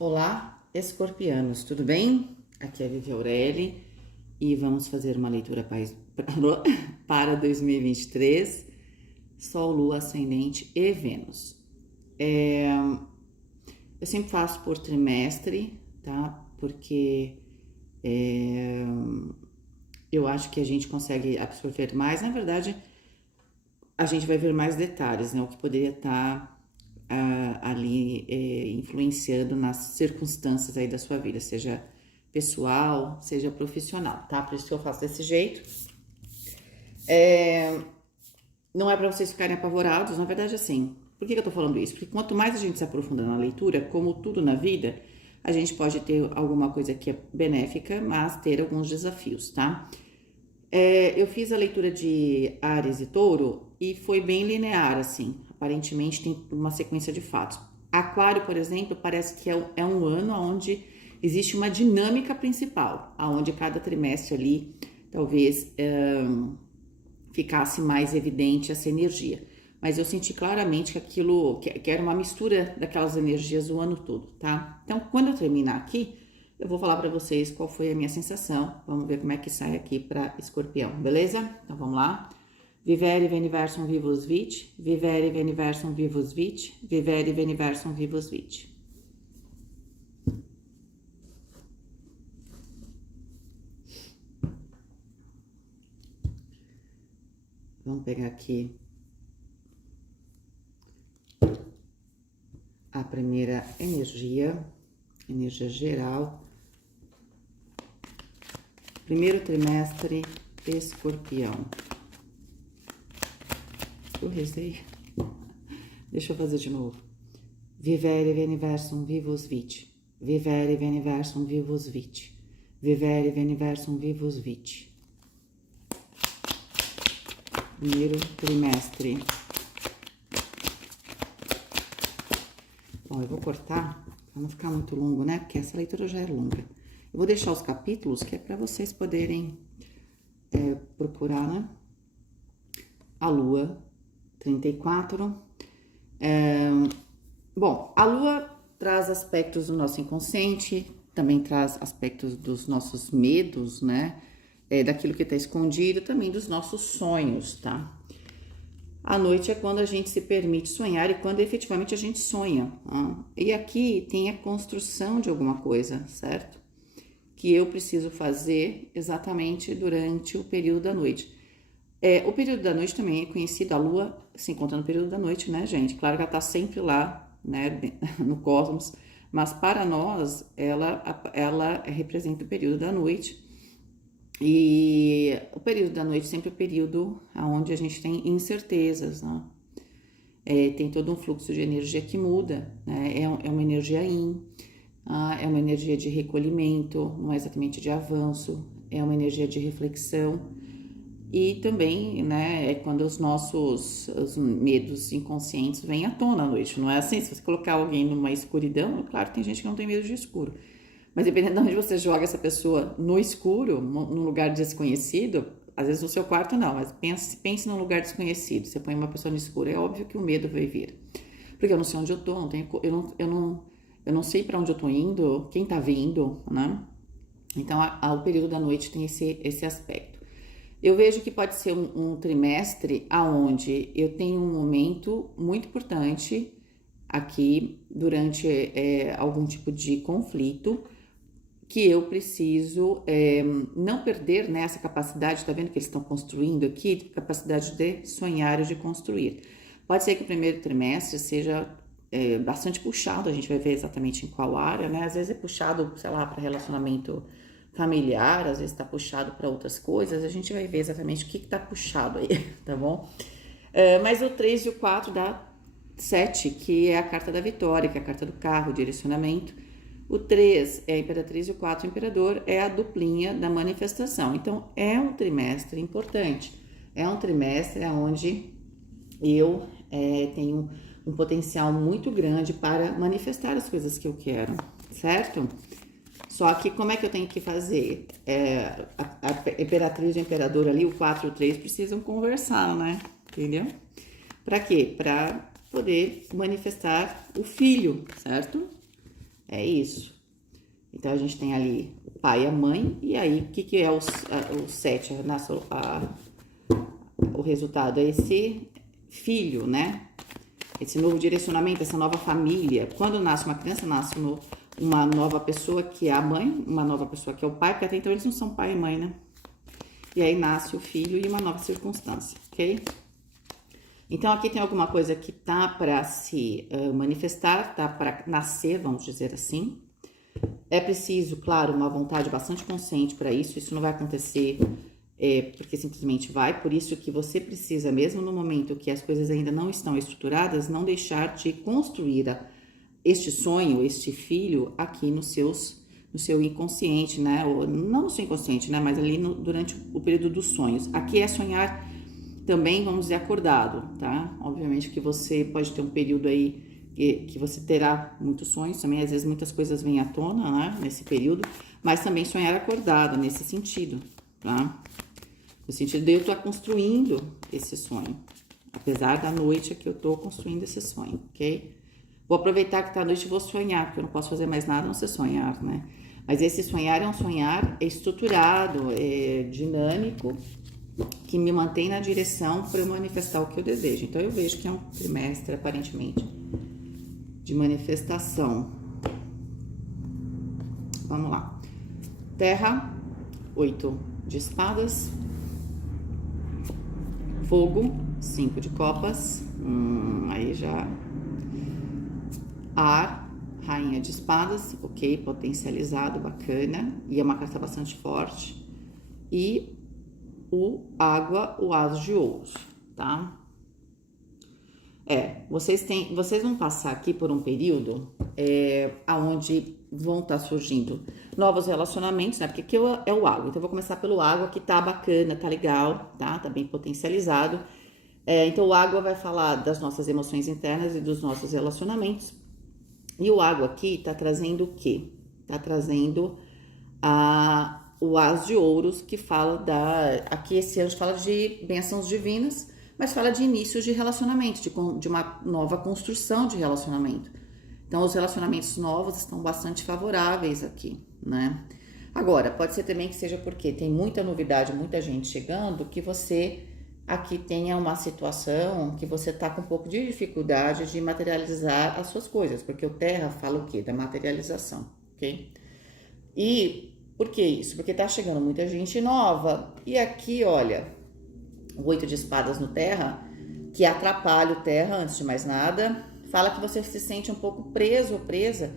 Olá, escorpianos, tudo bem? Aqui é a Vivi Aureli e vamos fazer uma leitura para 2023, Sol, Lua, Ascendente e Vênus. Eu sempre faço por trimestre, tá? Porque eu acho que a gente consegue absorver mais. Na verdade, a gente vai ver mais detalhes, né? O que poderia estar ali influenciando nas circunstâncias aí da sua vida, seja pessoal, seja profissional, tá? Por isso que eu faço desse jeito. Não é para vocês ficarem apavorados, na verdade, assim. Por que eu tô falando isso? Porque quanto mais a gente se aprofunda na leitura, como tudo na vida, a gente pode ter alguma coisa que é benéfica, mas ter alguns desafios, tá? Eu fiz a leitura de Áries e Touro e foi bem linear, assim. Aparentemente tem uma sequência de fatos. Aquário, por exemplo, parece que é um ano onde existe uma dinâmica principal, onde cada trimestre ali talvez ficasse mais evidente essa energia. Mas eu senti claramente que aquilo, que era uma mistura daquelas energias o ano todo, tá? Então, quando eu terminar aqui, eu vou falar para vocês qual foi a minha sensação. Vamos ver como é que sai aqui para Escorpião, beleza? Então, vamos lá. Vivere veniversum vivus vit, vivere veniversum vivus vit, vivere veniversum vivus vit. Vamos pegar aqui a primeira energia geral. Primeiro trimestre, Escorpião. Eu rezei. Deixa eu fazer de novo. Vivere veniversum vivus vit. Vivere veniversum vivus vit. Vivere veniversum vivus vit. Primeiro trimestre. Bom, eu vou cortar para não ficar muito longo, né? Porque essa leitura já é longa. Eu vou deixar os capítulos que é para vocês poderem procurar, né? A Lua 34. Bom, a Lua traz aspectos do nosso inconsciente, também traz aspectos dos nossos medos, né? Daquilo que está escondido, também dos nossos sonhos, tá? A noite é quando a gente se permite sonhar e quando efetivamente a gente sonha. E aqui tem a construção de alguma coisa, certo? Que eu preciso fazer exatamente durante o período da noite. O período da noite também é conhecido, a Lua se encontra no período da noite, né, gente? Claro que ela tá sempre lá, né, no cosmos, mas para nós, ela representa o período da noite. E o período da noite sempre é o período onde a gente tem incertezas, né? Tem todo um fluxo de energia que muda, né? É uma energia yin, é uma energia de recolhimento, não é exatamente de avanço, é uma energia de reflexão. E também, né, é quando os medos inconscientes vêm à tona à noite, não é assim? Se você colocar alguém numa escuridão, claro, tem gente que não tem medo de escuro. Mas dependendo de onde você joga essa pessoa no escuro, num lugar desconhecido, às vezes no seu quarto não, mas pense num lugar desconhecido. Você põe uma pessoa no escuro, é óbvio que o medo vai vir. Porque eu não sei onde eu tô, eu não sei para onde eu tô indo, quem tá vindo, né? Então, o período da noite tem esse aspecto. Eu vejo que pode ser um trimestre aonde eu tenho um momento muito importante aqui durante algum tipo de conflito que eu preciso não perder, né, essa capacidade, tá vendo que eles estão construindo aqui, capacidade de sonhar e de construir. Pode ser que o primeiro trimestre seja bastante puxado, a gente vai ver exatamente em qual área, né? Às vezes é puxado, sei lá, para relacionamento familiar, às vezes tá puxado para outras coisas, a gente vai ver exatamente o que tá puxado aí, tá bom? Mas o 3 e o 4 dá 7, que é a carta da vitória, que é a carta do carro, direcionamento. O 3 é a imperatriz e o 4 o imperador, é a duplinha da manifestação. Então, é um trimestre importante. É um trimestre onde eu tenho um potencial muito grande para manifestar as coisas que eu quero, certo? Só que como é que eu tenho que fazer? A imperatriz e o imperador ali, o 4 e o 3 precisam conversar, né? Entendeu? Para quê? Para poder manifestar o filho, certo? É isso. Então, a gente tem ali o pai e a mãe, e aí, o que é o 7? O resultado é esse filho, né? Esse novo direcionamento, essa nova família. Quando nasce uma criança, nasce uma nova pessoa que é a mãe, uma nova pessoa que é o pai, porque até então eles não são pai e mãe, né? E aí nasce o filho e uma nova circunstância, ok? Então, aqui tem alguma coisa que tá para se manifestar, tá para nascer, vamos dizer assim. É preciso, claro, uma vontade bastante consciente para isso. Isso não vai acontecer porque simplesmente vai. Por isso que você precisa, mesmo no momento que as coisas ainda não estão estruturadas, não deixar de construir este sonho, este filho aqui no seu inconsciente, né? Ou, não no seu inconsciente, né? Mas ali durante o período dos sonhos. Aqui é sonhar também, vamos dizer, acordado, tá? Obviamente que você pode ter um período aí que você terá muitos sonhos também, às vezes muitas coisas vêm à tona, né? Nesse período, mas também sonhar acordado, nesse sentido, tá? No sentido de eu estar construindo esse sonho, apesar da noite que eu tô construindo esse sonho, ok? Vou aproveitar que tá à noite e vou sonhar, porque eu não posso fazer mais nada a não ser sonhar, né? Mas esse sonhar é um sonhar estruturado, dinâmico, que me mantém na direção para eu manifestar o que eu desejo. Então, eu vejo que é um trimestre, aparentemente, de manifestação. Vamos lá. Terra, 8 de espadas. Fogo, 5 de copas. Aí já... Ar, rainha de espadas, ok, potencializado, bacana. E é uma carta bastante forte. E o água, o as de ouros, tá? Vocês vão passar aqui por um período onde vão estar surgindo novos relacionamentos, né? Porque aqui é o água, então eu vou começar pelo água, que tá bacana, tá legal, tá? Tá bem potencializado. Então o água vai falar das nossas emoções internas e dos nossos relacionamentos. E o água aqui tá trazendo o quê? Tá trazendo o as de ouros, que fala aqui esse anjo fala de bênçãos divinas, mas fala de inícios de relacionamento, de uma nova construção de relacionamento. Então, os relacionamentos novos estão bastante favoráveis aqui, né? Agora, pode ser também que seja porque tem muita novidade, muita gente chegando, que você aqui tenha uma situação que você tá com um pouco de dificuldade de materializar as suas coisas, porque o terra fala o quê? Da materialização, ok? E por que isso? Porque tá chegando muita gente nova. E aqui, olha, o 8 de espadas no terra, que atrapalha o terra, antes de mais nada, fala que você se sente um pouco preso ou presa.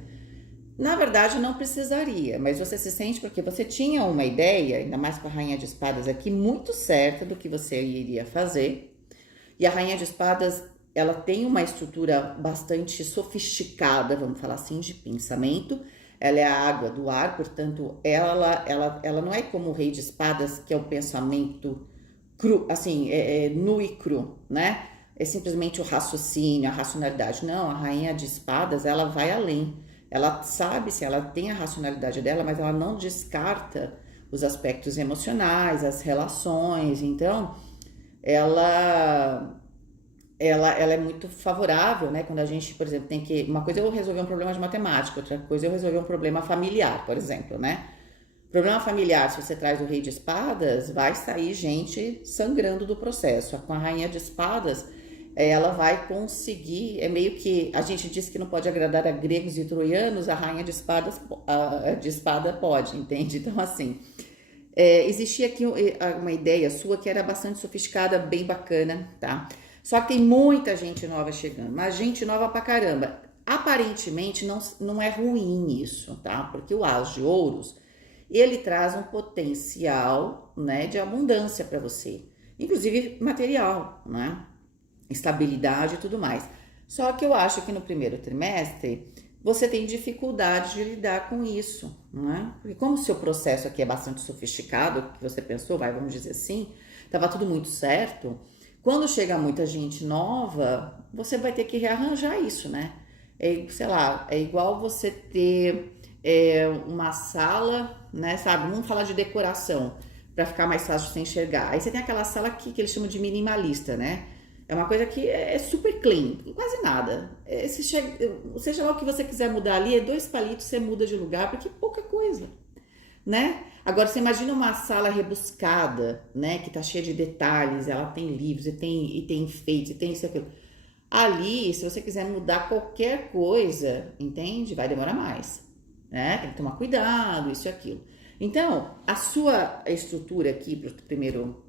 Na verdade, não precisaria, mas você se sente porque você tinha uma ideia, ainda mais com a rainha de espadas aqui, muito certa do que você iria fazer. E a rainha de espadas, ela tem uma estrutura bastante sofisticada, vamos falar assim, de pensamento. Ela é a água do ar, portanto, ela não é como o rei de espadas, que é o pensamento cru, assim, nu e cru, né? É simplesmente o raciocínio, a racionalidade. Não, a rainha de espadas, ela vai além. Ela sabe se ela tem a racionalidade dela, mas ela não descarta os aspectos emocionais, as relações. Então, ela é muito favorável, né? Quando a gente, por exemplo, tem que... Uma coisa é eu resolver um problema de matemática, outra coisa é eu resolver um problema familiar, por exemplo, né? Problema familiar, se você traz o rei de espadas, vai sair gente sangrando do processo. Com a rainha de espadas, ela vai conseguir... É meio que... A gente diz que não pode agradar a gregos e troianos, a rainha de espadas, de espada pode, entende? Então, assim... existia aqui uma ideia sua que era bastante sofisticada, bem bacana, tá? Só que tem muita gente nova chegando, mas gente nova pra caramba. Aparentemente não é ruim isso, tá? Porque o as de ouros, ele traz um potencial, né, de abundância para você, inclusive material, né? Estabilidade e tudo mais. Só que eu acho que no primeiro trimestre você tem dificuldade de lidar com isso, né? Porque como o seu processo aqui é bastante sofisticado, que você pensou, vamos dizer assim, estava tudo muito certo. Quando chega muita gente nova, você vai ter que rearranjar isso, né? Sei lá, é igual você ter uma sala, né? Sabe? Vamos falar de decoração, para ficar mais fácil de você enxergar. Aí você tem aquela sala aqui que eles chamam de minimalista, né? É uma coisa que é super clean, quase nada. Seja lá o que você quiser mudar ali, 2 palitos você muda de lugar, porque é pouca coisa, né? Agora, você imagina uma sala rebuscada, né? Que tá cheia de detalhes, ela tem livros, e tem enfeites, e tem isso e aquilo. Ali, se você quiser mudar qualquer coisa, entende? Vai demorar mais, né? Tem que tomar cuidado, isso e aquilo. Então, a sua estrutura aqui para o primeiro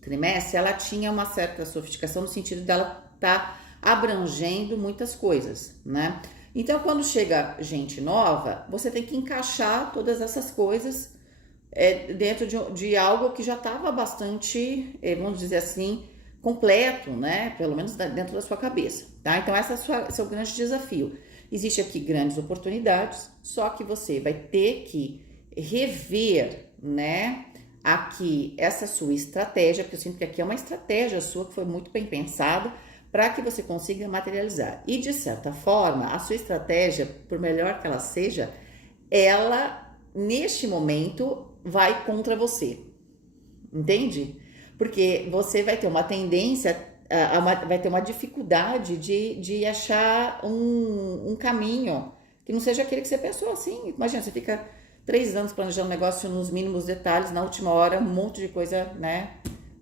trimestre, ela tinha uma certa sofisticação no sentido dela estar abrangendo muitas coisas, né? Então, quando chega gente nova, você tem que encaixar todas essas coisas dentro de algo que já estava bastante, vamos dizer assim, completo, né? Pelo menos dentro da sua cabeça, tá? Então, esse é o seu grande desafio. Existe aqui grandes oportunidades, só que você vai ter que rever, né? Aqui, essa sua estratégia, porque eu sinto que aqui é uma estratégia sua que foi muito bem pensada para que você consiga materializar. E, de certa forma, a sua estratégia, por melhor que ela seja, ela, neste momento, vai contra você, entende? Porque você vai ter uma tendência, vai ter uma dificuldade de achar um caminho que não seja aquele que você pensou assim. Imagina, você fica 3 anos planejando um negócio nos mínimos detalhes, na última hora um monte de coisa, né,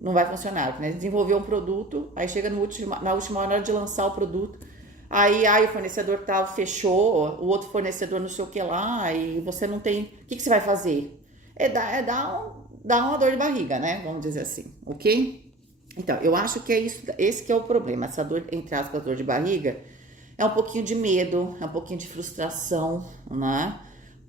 não vai funcionar, né? Desenvolveu um produto, aí chega na última hora de lançar o produto, aí o fornecedor tal fechou, o outro fornecedor não sei o que lá, e você não tem, o que você vai fazer? Dá uma dor de barriga, né, vamos dizer assim, ok? Então, eu acho que é isso, esse que é o problema, essa dor, entre aspas, dor de barriga, é um pouquinho de medo, é um pouquinho de frustração, né?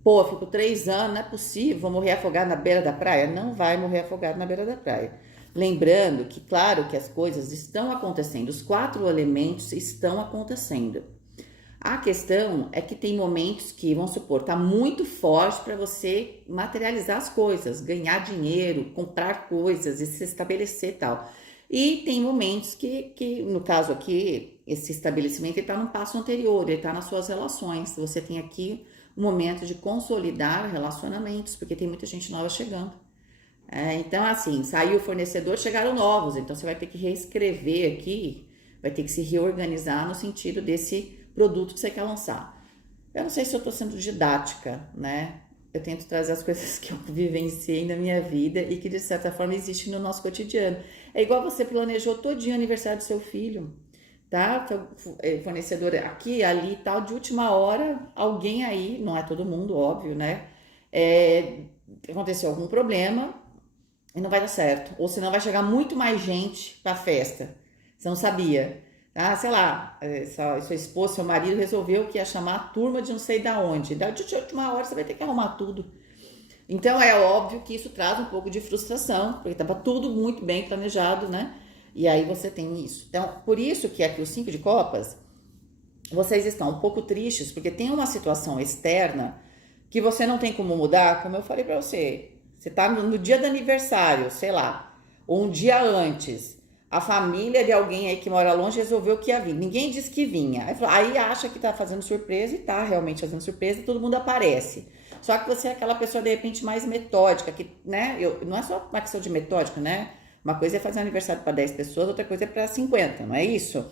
Pô, eu fico 3 anos, não é possível, vou morrer afogado na beira da praia? Não vai morrer afogado na beira da praia. Lembrando que, claro, que as coisas estão acontecendo, os 4 elementos estão acontecendo. A questão é que tem momentos que, vamos supor, tá muito forte para você materializar as coisas, ganhar dinheiro, comprar coisas e se estabelecer e tal. E tem momentos que no caso aqui, esse estabelecimento está num passo anterior, ele está nas suas relações. Você tem aqui um momento de consolidar relacionamentos, porque tem muita gente nova chegando. Então, assim, saiu o fornecedor, chegaram novos, então você vai ter que reescrever aqui, vai ter que se reorganizar no sentido desse produto que você quer lançar. Eu não sei se eu estou sendo didática, né? Eu tento trazer as coisas que eu vivenciei na minha vida e que, de certa forma, existem no nosso cotidiano. É igual você planejou todinho o aniversário do seu filho, tá? Fornecedor aqui, ali e tal, de última hora, alguém aí, não é todo mundo, óbvio, né? Aconteceu algum problema e não vai dar certo. Ou senão vai chegar muito mais gente pra festa. Você não sabia. Ah, sei lá, sua esposa, seu marido resolveu que ia chamar a turma de não sei da onde. De última hora você vai ter que arrumar tudo. Então é óbvio que isso traz um pouco de frustração, porque estava tudo muito bem planejado, né? E aí você tem isso. Então, por isso que aqui os 5 de copas, vocês estão um pouco tristes, porque tem uma situação externa que você não tem como mudar, como eu falei pra você. Você tá no dia do aniversário, sei lá, ou um dia antes. A família de alguém aí que mora longe resolveu que ia vir. Ninguém disse que vinha. Aí acha que tá fazendo surpresa e tá realmente fazendo surpresa e todo mundo aparece. Só que você é aquela pessoa, de repente, mais metódica, que, né? Não é só uma questão de metódica, né? Uma coisa é fazer um aniversário para 10 pessoas, outra coisa é para 50, não é isso?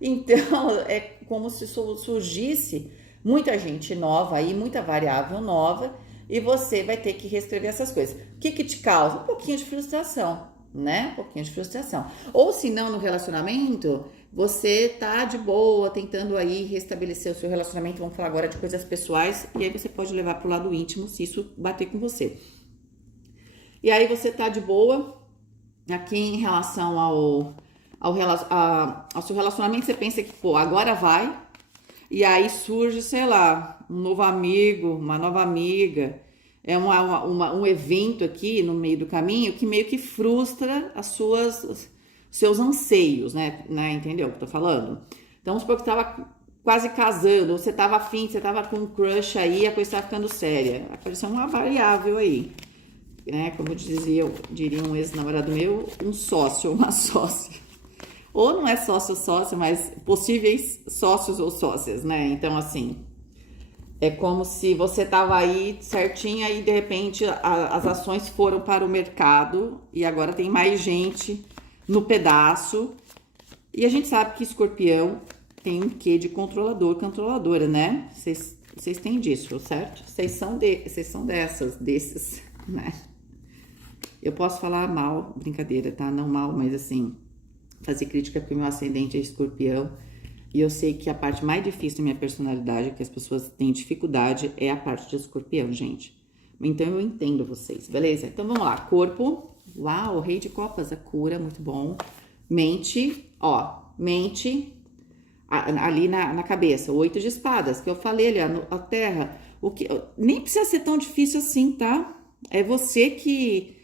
Então, é como se surgisse muita gente nova aí, muita variável nova, e você vai ter que reescrever essas coisas. O que te causa? Um pouquinho de frustração, né? Um pouquinho de frustração. Ou se não, no relacionamento, você tá de boa, tentando aí restabelecer o seu relacionamento, vamos falar agora de coisas pessoais, e aí você pode levar pro lado íntimo, se isso bater com você. E aí você tá de boa, aqui em relação ao seu relacionamento, você pensa que, pô, agora vai, e aí surge, sei lá, um novo amigo, uma nova amiga, um evento aqui no meio do caminho que meio que frustra os seus anseios, né? Entendeu o que eu tô falando? Então, vamos supor que tava quase casando, você tava afim, você tava com um crush aí, a coisa tava ficando séria. Apareceu uma variável aí, né? Como diria um ex-namorado meu, um sócio, uma sócia. Ou não é sócio, mas possíveis sócios ou sócias, né? Então, assim, é como se você tava aí certinha e, de repente, as ações foram para o mercado e agora tem mais gente no pedaço E a gente sabe que escorpião tem um quê de controlador, controladora, né? Vocês têm disso, certo? Vocês são desses, né? Eu posso falar mal, brincadeira, tá? Não mal, mas assim, fazer crítica porque meu ascendente é escorpião. E eu sei que a parte mais difícil da minha personalidade, que as pessoas têm dificuldade, é a parte de escorpião, gente. Então eu entendo vocês, beleza? Então vamos lá, corpo. Uau, rei de copas, a cura, muito bom. Mente, ó, mente ali na cabeça, o 8 de espadas, que eu falei ali, a terra. Nem precisa ser tão difícil assim, tá? É você que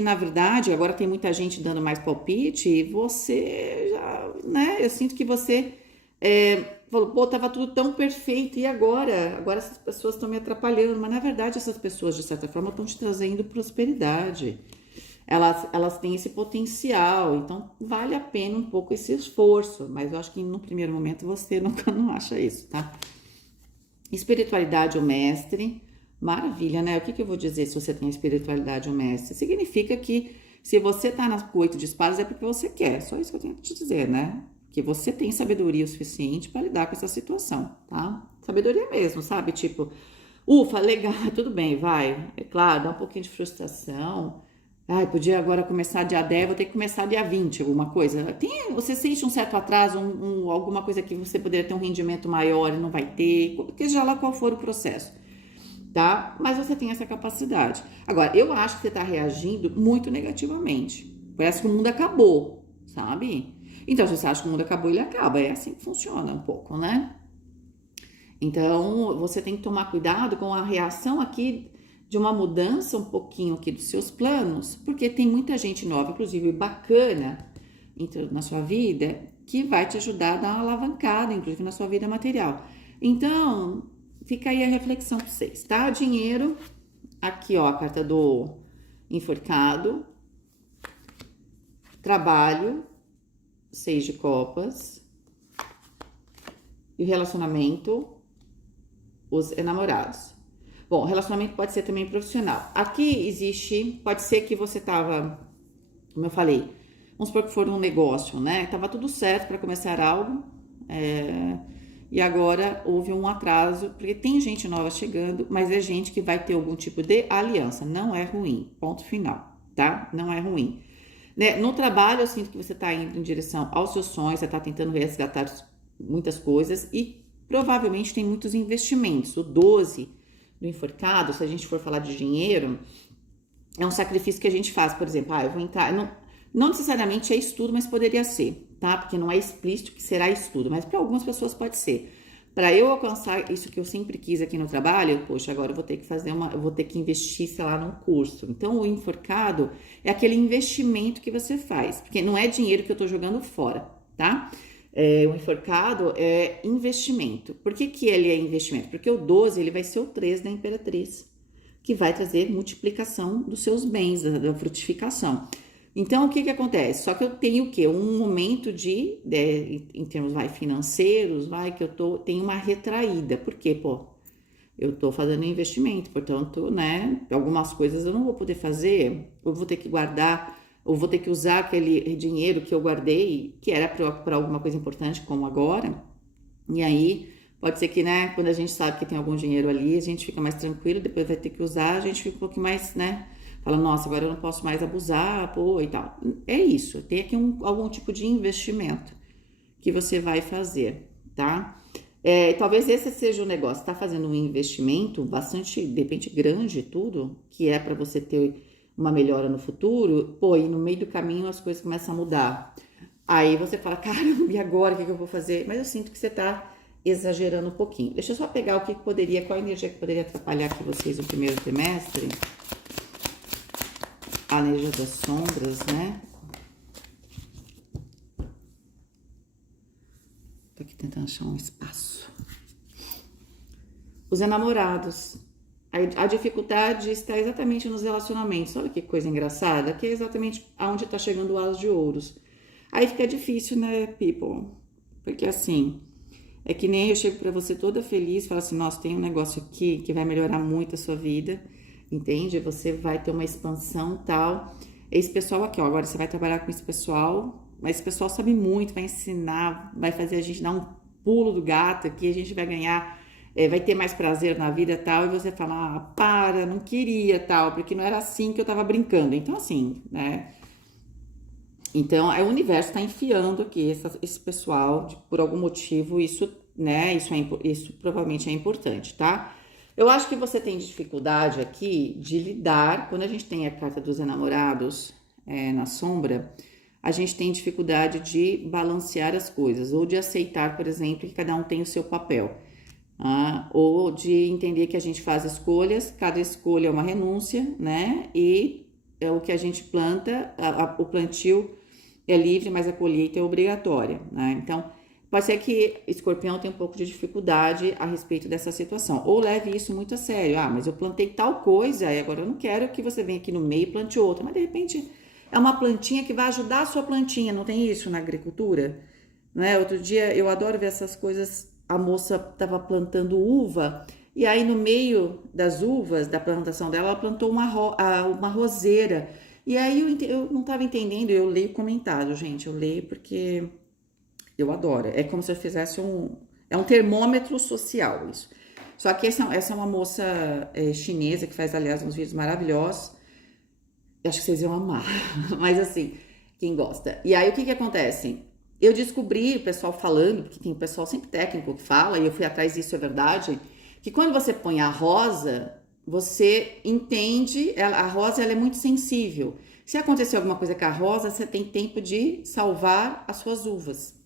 na verdade, agora tem muita gente dando mais palpite, e você já, né? Eu sinto que você falou, pô, tava tudo tão perfeito, e agora? Agora essas pessoas estão me atrapalhando, mas na verdade essas pessoas, de certa forma, estão te trazendo prosperidade. Elas têm esse potencial, então vale a pena um pouco esse esforço, mas eu acho que no primeiro momento você não acha isso, tá? Espiritualidade, o mestre, maravilha, né? O que eu vou dizer se você tem espiritualidade, o mestre? Significa que se você tá com 8 de espadas é porque você quer, só isso que eu tenho que te dizer, né? Que você tem sabedoria o suficiente para lidar com essa situação, tá? Sabedoria mesmo, sabe? Tipo, ufa, legal, tudo bem, vai. É claro, dá um pouquinho de frustração. Ai, podia agora começar dia 10, vou ter que começar dia 20, alguma coisa. Você sente um certo atraso, alguma coisa que você poderia ter um rendimento maior e não vai ter, seja lá qual for o processo, tá? Mas você tem essa capacidade. Agora, eu acho que você tá reagindo muito negativamente. Parece que o mundo acabou, sabe? Então, se você acha que o mundo acabou, ele acaba. É assim que funciona um pouco, né? Então, você tem que tomar cuidado com a reação aqui de uma mudança um pouquinho aqui dos seus planos, porque tem muita gente nova, inclusive bacana, na sua vida, que vai te ajudar a dar uma alavancada, inclusive na sua vida material. Então, fica aí a reflexão para vocês, tá? Dinheiro, aqui ó, a carta do enforcado, trabalho, 6 de copas, e o relacionamento, os enamorados. Bom, relacionamento pode ser também profissional. Aqui existe, pode ser que você tava, como eu falei, vamos supor que for um negócio, né? Tava tudo certo para começar algo, e agora houve um atraso, porque tem gente nova chegando, mas é gente que vai ter algum tipo de aliança. Não é ruim, ponto final, tá? Não é ruim. Né? No trabalho, eu sinto que você tá indo em direção aos seus sonhos, você tá tentando resgatar muitas coisas e provavelmente tem muitos investimentos. O 12 do enforcado, se a gente for falar de dinheiro, é um sacrifício que a gente faz, por exemplo, eu vou entrar, não necessariamente é estudo, mas poderia ser, tá? Porque não é explícito que será estudo, mas para algumas pessoas pode ser. Para eu alcançar isso que eu sempre quis aqui no trabalho, poxa, agora eu vou ter que eu vou ter que investir, sei lá, num curso. Então, o enforcado é aquele investimento que você faz, porque não é dinheiro que eu tô jogando fora, tá? O enforcado é investimento. Por que ele é investimento? Porque o 12, ele vai ser o 3 da imperatriz, que vai trazer multiplicação dos seus bens, da frutificação. Então, o que acontece? Só que eu tenho o quê? Um momento em termos financeiros, que tenho uma retraída. Por quê? Pô, eu tô fazendo investimento, portanto, né, algumas coisas eu não vou poder fazer, eu vou ter que guardar, ou vou ter que usar aquele dinheiro que eu guardei, que era para alguma coisa importante, como agora, e aí pode ser que, né, quando a gente sabe que tem algum dinheiro ali, a gente fica mais tranquilo, depois vai ter que usar, a gente fica um pouquinho mais, né, fala, nossa, agora eu não posso mais abusar, pô, e tal. É isso, tem aqui algum tipo de investimento que você vai fazer, tá? Talvez esse seja o negócio, tá fazendo um investimento bastante, de repente, grande e tudo, que é para você ter uma melhora no futuro, pô, e no meio do caminho as coisas começam a mudar. Aí você fala, caramba, e agora, o que eu vou fazer? Mas eu sinto que você tá exagerando um pouquinho. Deixa eu só pegar qual a energia que poderia atrapalhar aqui vocês no primeiro trimestre. A energia das sombras, né? Tô aqui tentando achar um espaço. Os enamorados. A dificuldade está exatamente nos relacionamentos. Olha que coisa engraçada, que é exatamente aonde está chegando o as de ouros. Aí fica difícil, né, people? Porque assim, é que nem eu chego para você toda feliz, falo assim, nossa, tem um negócio aqui que vai melhorar muito a sua vida, entende? Você vai ter uma expansão tal. Esse pessoal aqui, ó, agora você vai trabalhar com esse pessoal, mas esse pessoal sabe muito, vai ensinar, vai fazer a gente dar um pulo do gato aqui, a gente vai ganhar, vai ter mais prazer na vida e tal, e você fala, para, não queria tal, porque não era assim que eu tava brincando. Então, assim, né? Então, o universo está enfiando aqui esse pessoal, por algum motivo, isso, né? Isso provavelmente é importante, tá? Eu acho que você tem dificuldade aqui de lidar, quando a gente tem a carta dos enamorados na sombra, a gente tem dificuldade de balancear as coisas, ou de aceitar, por exemplo, que cada um tem o seu papel, ou de entender que a gente faz escolhas, cada escolha é uma renúncia, né? E é o que a gente planta, o plantio é livre, mas a colheita é obrigatória, né? Então, pode ser que Escorpião tenha um pouco de dificuldade a respeito dessa situação, ou leve isso muito a sério. Mas eu plantei tal coisa e agora eu não quero que você venha aqui no meio e plante outra, mas de repente é uma plantinha que vai ajudar a sua plantinha, não tem isso na agricultura? Né? Outro dia eu adoro ver essas coisas, a moça estava plantando uva e aí no meio das uvas, da plantação dela, ela plantou uma roseira. E aí eu não estava entendendo, eu leio comentário, gente, eu leio porque eu adoro. É como se eu fizesse é um termômetro social isso. Só que essa é uma moça chinesa que faz, aliás, uns vídeos maravilhosos. Acho que vocês iam amar. Mas assim, quem gosta. E aí o que acontece? Eu descobri o pessoal falando, porque tem um pessoal sempre técnico que fala, e eu fui atrás disso, é verdade, que quando você põe a rosa, você entende, a rosa ela é muito sensível. Se acontecer alguma coisa com a rosa, você tem tempo de salvar as suas uvas.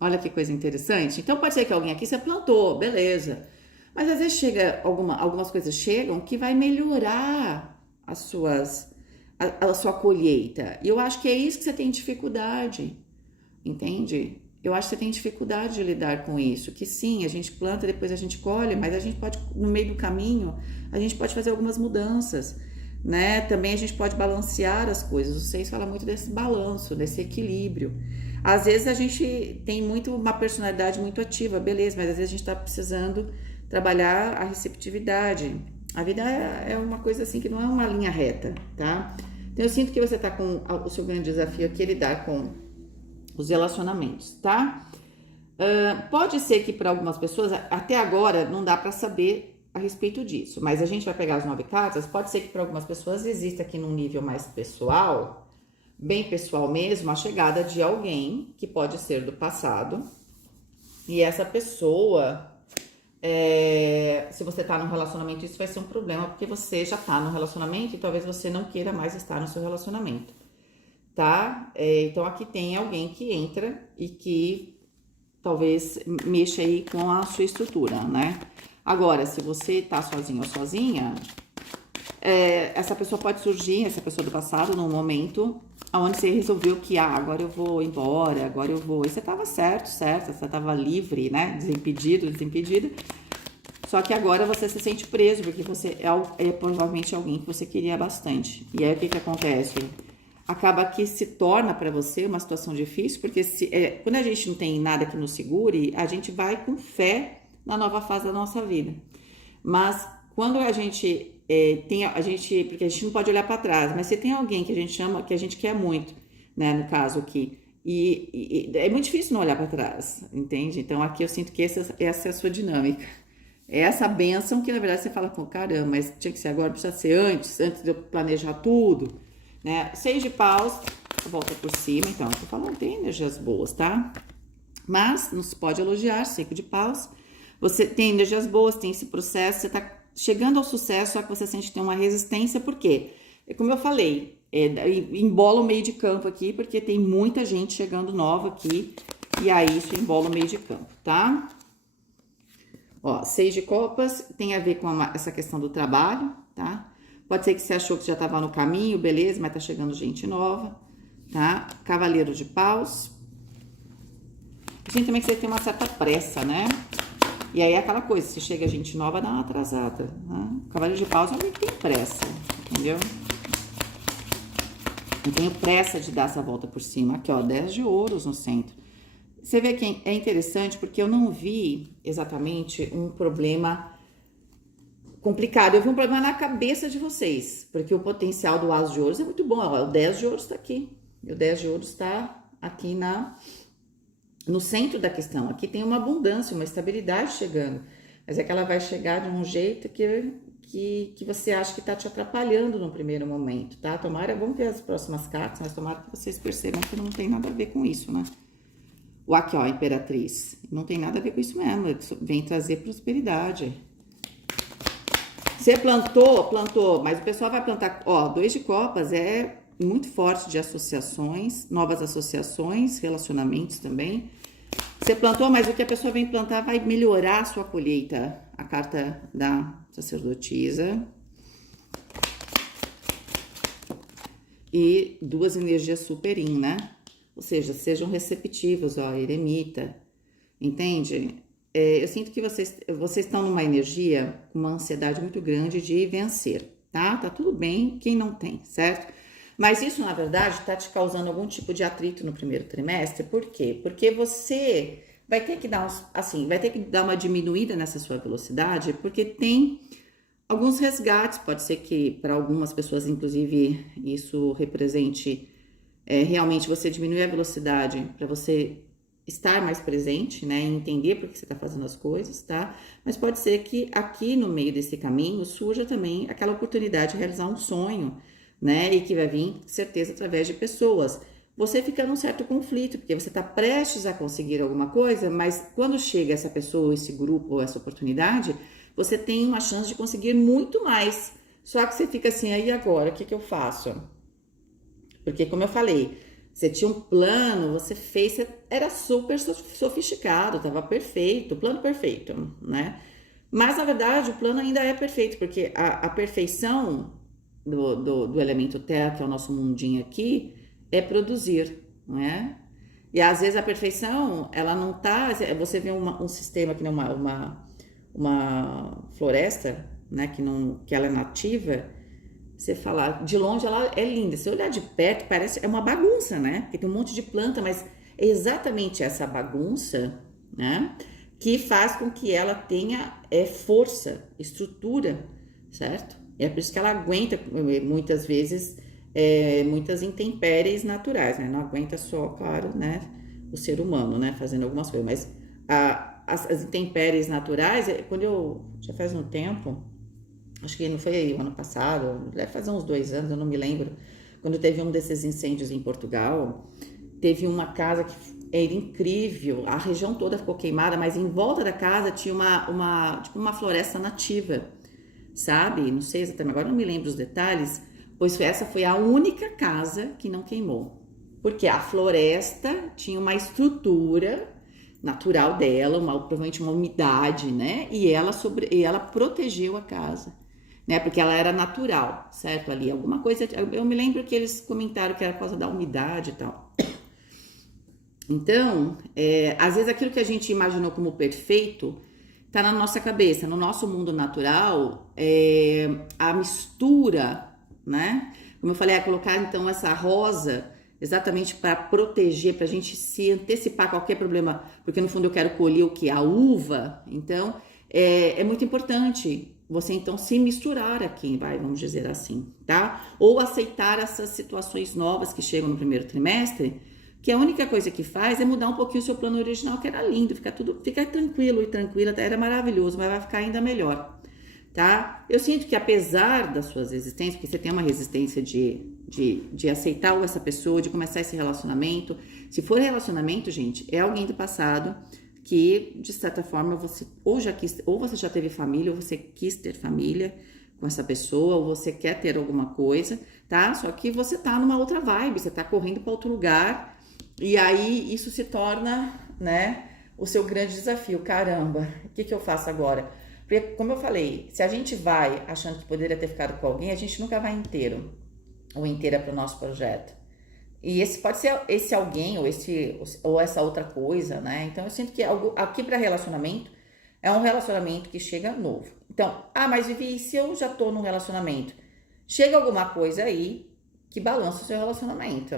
Olha que coisa interessante. Então pode ser que alguém aqui você plantou, beleza. Mas às vezes chega algumas coisas chegam que vai melhorar a sua colheita. E eu acho que é isso que você tem dificuldade, entende? Eu acho que você tem dificuldade de lidar com isso. Que sim, a gente planta, depois a gente colhe, mas a gente pode, no meio do caminho, a gente pode fazer algumas mudanças, né? Também a gente pode balancear as coisas. O 6 fala muito desse balanço, desse equilíbrio. Às vezes a gente tem uma personalidade muito ativa, beleza, mas às vezes a gente tá precisando trabalhar a receptividade. A vida é uma coisa assim que não é uma linha reta, tá? Então eu sinto que você tá com o seu grande desafio aqui é lidar com os relacionamentos, tá? Pode ser que para algumas pessoas, até agora, não dá para saber a respeito disso, mas a gente vai pegar as 9 cartas, pode ser que para algumas pessoas exista aqui num nível mais pessoal, bem pessoal mesmo, a chegada de alguém que pode ser do passado, e essa pessoa, se você tá num relacionamento, isso vai ser um problema, porque você já tá num relacionamento e talvez você não queira mais estar no seu relacionamento, tá? Então aqui tem alguém que entra e que talvez mexa aí com a sua estrutura, né? Agora, se você tá sozinho ou sozinha, essa pessoa pode surgir, essa pessoa do passado, num momento onde você resolveu que, agora eu vou embora, agora eu vou. E você tava certo, você tava livre, né? Desimpedida. Só que agora você se sente preso, porque você é provavelmente alguém que você queria bastante. E aí o que acontece? Acaba que se torna para você uma situação difícil, porque quando a gente não tem nada que nos segure, a gente vai com fé na nova fase da nossa vida. Mas quando a gente porque a gente não pode olhar para trás, mas se tem alguém que a gente chama, que a gente quer muito, né, no caso aqui, e é muito difícil não olhar para trás, entende? Então aqui eu sinto que essa é a sua dinâmica. É essa bênção que na verdade você fala, caramba, mas tinha que ser agora, precisa ser antes de eu planejar tudo, né? 6 de paus, volta por cima, então, eu tô falando, tem energias boas, tá? Mas não se pode elogiar, 5 de paus, você tem energias boas, tem esse processo, você tá chegando ao sucesso, só que você sente que tem uma resistência, por quê? Como eu falei, embola o meio de campo aqui, porque tem muita gente chegando nova aqui, e aí isso embola o meio de campo, tá? Ó, 6 de copas tem a ver com essa questão do trabalho, tá? Pode ser que você achou que já estava no caminho, beleza, mas tá chegando gente nova, tá? Cavaleiro de paus. A gente também que você tem uma certa pressa, né? E aí é aquela coisa, se chega gente nova, dá uma atrasada, né? Cavaleiro de paus é alguém que tem pressa, entendeu? Não tenho pressa de dar essa volta por cima. Aqui, ó, 10 de ouros no centro. Você vê que é interessante porque eu não vi exatamente um problema complicado. Eu vi um problema na cabeça de vocês, porque o potencial do As de Ouros é muito bom. Ó, o 10 de Ouros tá aqui. E o 10 de Ouros tá aqui no centro da questão. Aqui tem uma abundância, uma estabilidade chegando, mas é que ela vai chegar de um jeito que você acha que tá te atrapalhando no primeiro momento, tá? Tomara, vamos ver as próximas cartas, mas tomara que vocês percebam que não tem nada a ver com isso, né? O aqui, ó, Imperatriz, não tem nada a ver com isso mesmo, vem trazer prosperidade. Você plantou, mas o pessoal vai plantar, ó, 2 de copas é muito forte de associações, novas associações, relacionamentos também. Você plantou, mas o que a pessoa vem plantar vai melhorar a sua colheita. A carta da sacerdotisa. E 2 energias super yin, né? Ou seja, sejam receptivos, ó, eremita. Entende? Eu sinto que vocês estão numa energia, com uma ansiedade muito grande de vencer, tá? Tá tudo bem, quem não tem, certo? Mas isso, na verdade, tá te causando algum tipo de atrito no primeiro trimestre. Por quê? Porque você vai ter que dar vai ter que dar uma diminuída nessa sua velocidade, porque tem alguns resgates. Pode ser que para algumas pessoas, inclusive, isso represente realmente você diminuir a velocidade para você estar mais presente, né? E entender por que você está fazendo as coisas, tá? Mas pode ser que aqui no meio desse caminho surja também aquela oportunidade de realizar um sonho, né? E que vai vir, certeza, através de pessoas. Você fica num certo conflito, porque você está prestes a conseguir alguma coisa, mas quando chega essa pessoa, esse grupo ou essa oportunidade, você tem uma chance de conseguir muito mais. Só que você fica assim, aí agora, o que eu faço? Porque, como eu falei, você tinha um plano, você fez, era super sofisticado, estava perfeito, plano perfeito, né? Mas, na verdade, o plano ainda é perfeito, porque a perfeição do elemento terra, que é o nosso mundinho aqui, é produzir, não é? E às vezes a perfeição, ela não tá. Você vê um sistema que não uma floresta, né? Que ela é nativa. Você fala, de longe ela é linda. Se olhar de perto, parece uma bagunça, né? Porque tem um monte de planta, mas é exatamente essa bagunça, né? Que faz com que ela tenha força, estrutura, certo? É por isso que ela aguenta, muitas vezes, muitas intempéries naturais, né? Não aguenta só, claro, né? O ser humano, né? Fazendo algumas coisas. Mas as intempéries naturais, já faz um tempo, acho que não foi o ano passado, deve fazer uns 2 anos, eu não me lembro, quando teve um desses incêndios em Portugal, teve uma casa que era incrível, a região toda ficou queimada, mas em volta da casa tinha tipo uma floresta nativa, sabe? Não sei exatamente, agora não me lembro os detalhes, pois essa foi a única casa que não queimou. Porque a floresta tinha uma estrutura natural dela, provavelmente uma umidade, né? E ela protegeu a casa, né? Porque ela era natural, certo? Ali, alguma coisa. Eu me lembro que eles comentaram que era por causa da umidade e tal. Então, às vezes aquilo que a gente imaginou como perfeito tá na nossa cabeça. No nosso mundo natural, a mistura, né? Como eu falei, colocar então essa rosa exatamente para proteger, para a gente se antecipar a qualquer problema, porque no fundo eu quero colher o que? A uva. Então, é muito importante você então se misturar aqui, vamos dizer assim, tá? Ou aceitar essas situações novas que chegam no primeiro trimestre, que a única coisa que faz é mudar um pouquinho o seu plano original, que era lindo, fica tranquilo e tranquila, era maravilhoso, mas vai ficar ainda melhor, tá? Eu sinto que apesar das suas resistências, porque você tem uma resistência de aceitar essa pessoa, de começar esse relacionamento. Se for relacionamento, gente, é alguém do passado que, de certa forma, você ou você já teve família, ou você quis ter família com essa pessoa, ou você quer ter alguma coisa, tá? Só que você tá numa outra vibe, você tá correndo para outro lugar, e aí isso se torna, né, o seu grande desafio. Caramba, o que eu faço agora? Porque, como eu falei, se a gente vai achando que poderia ter ficado com alguém, a gente nunca vai inteiro ou inteira para o nosso projeto. E esse pode ser esse alguém ou essa outra coisa, né? Então eu sinto que aqui para relacionamento é um relacionamento que chega novo. Então, mas Vivi, se eu já tô num relacionamento, chega alguma coisa aí que balança o seu relacionamento,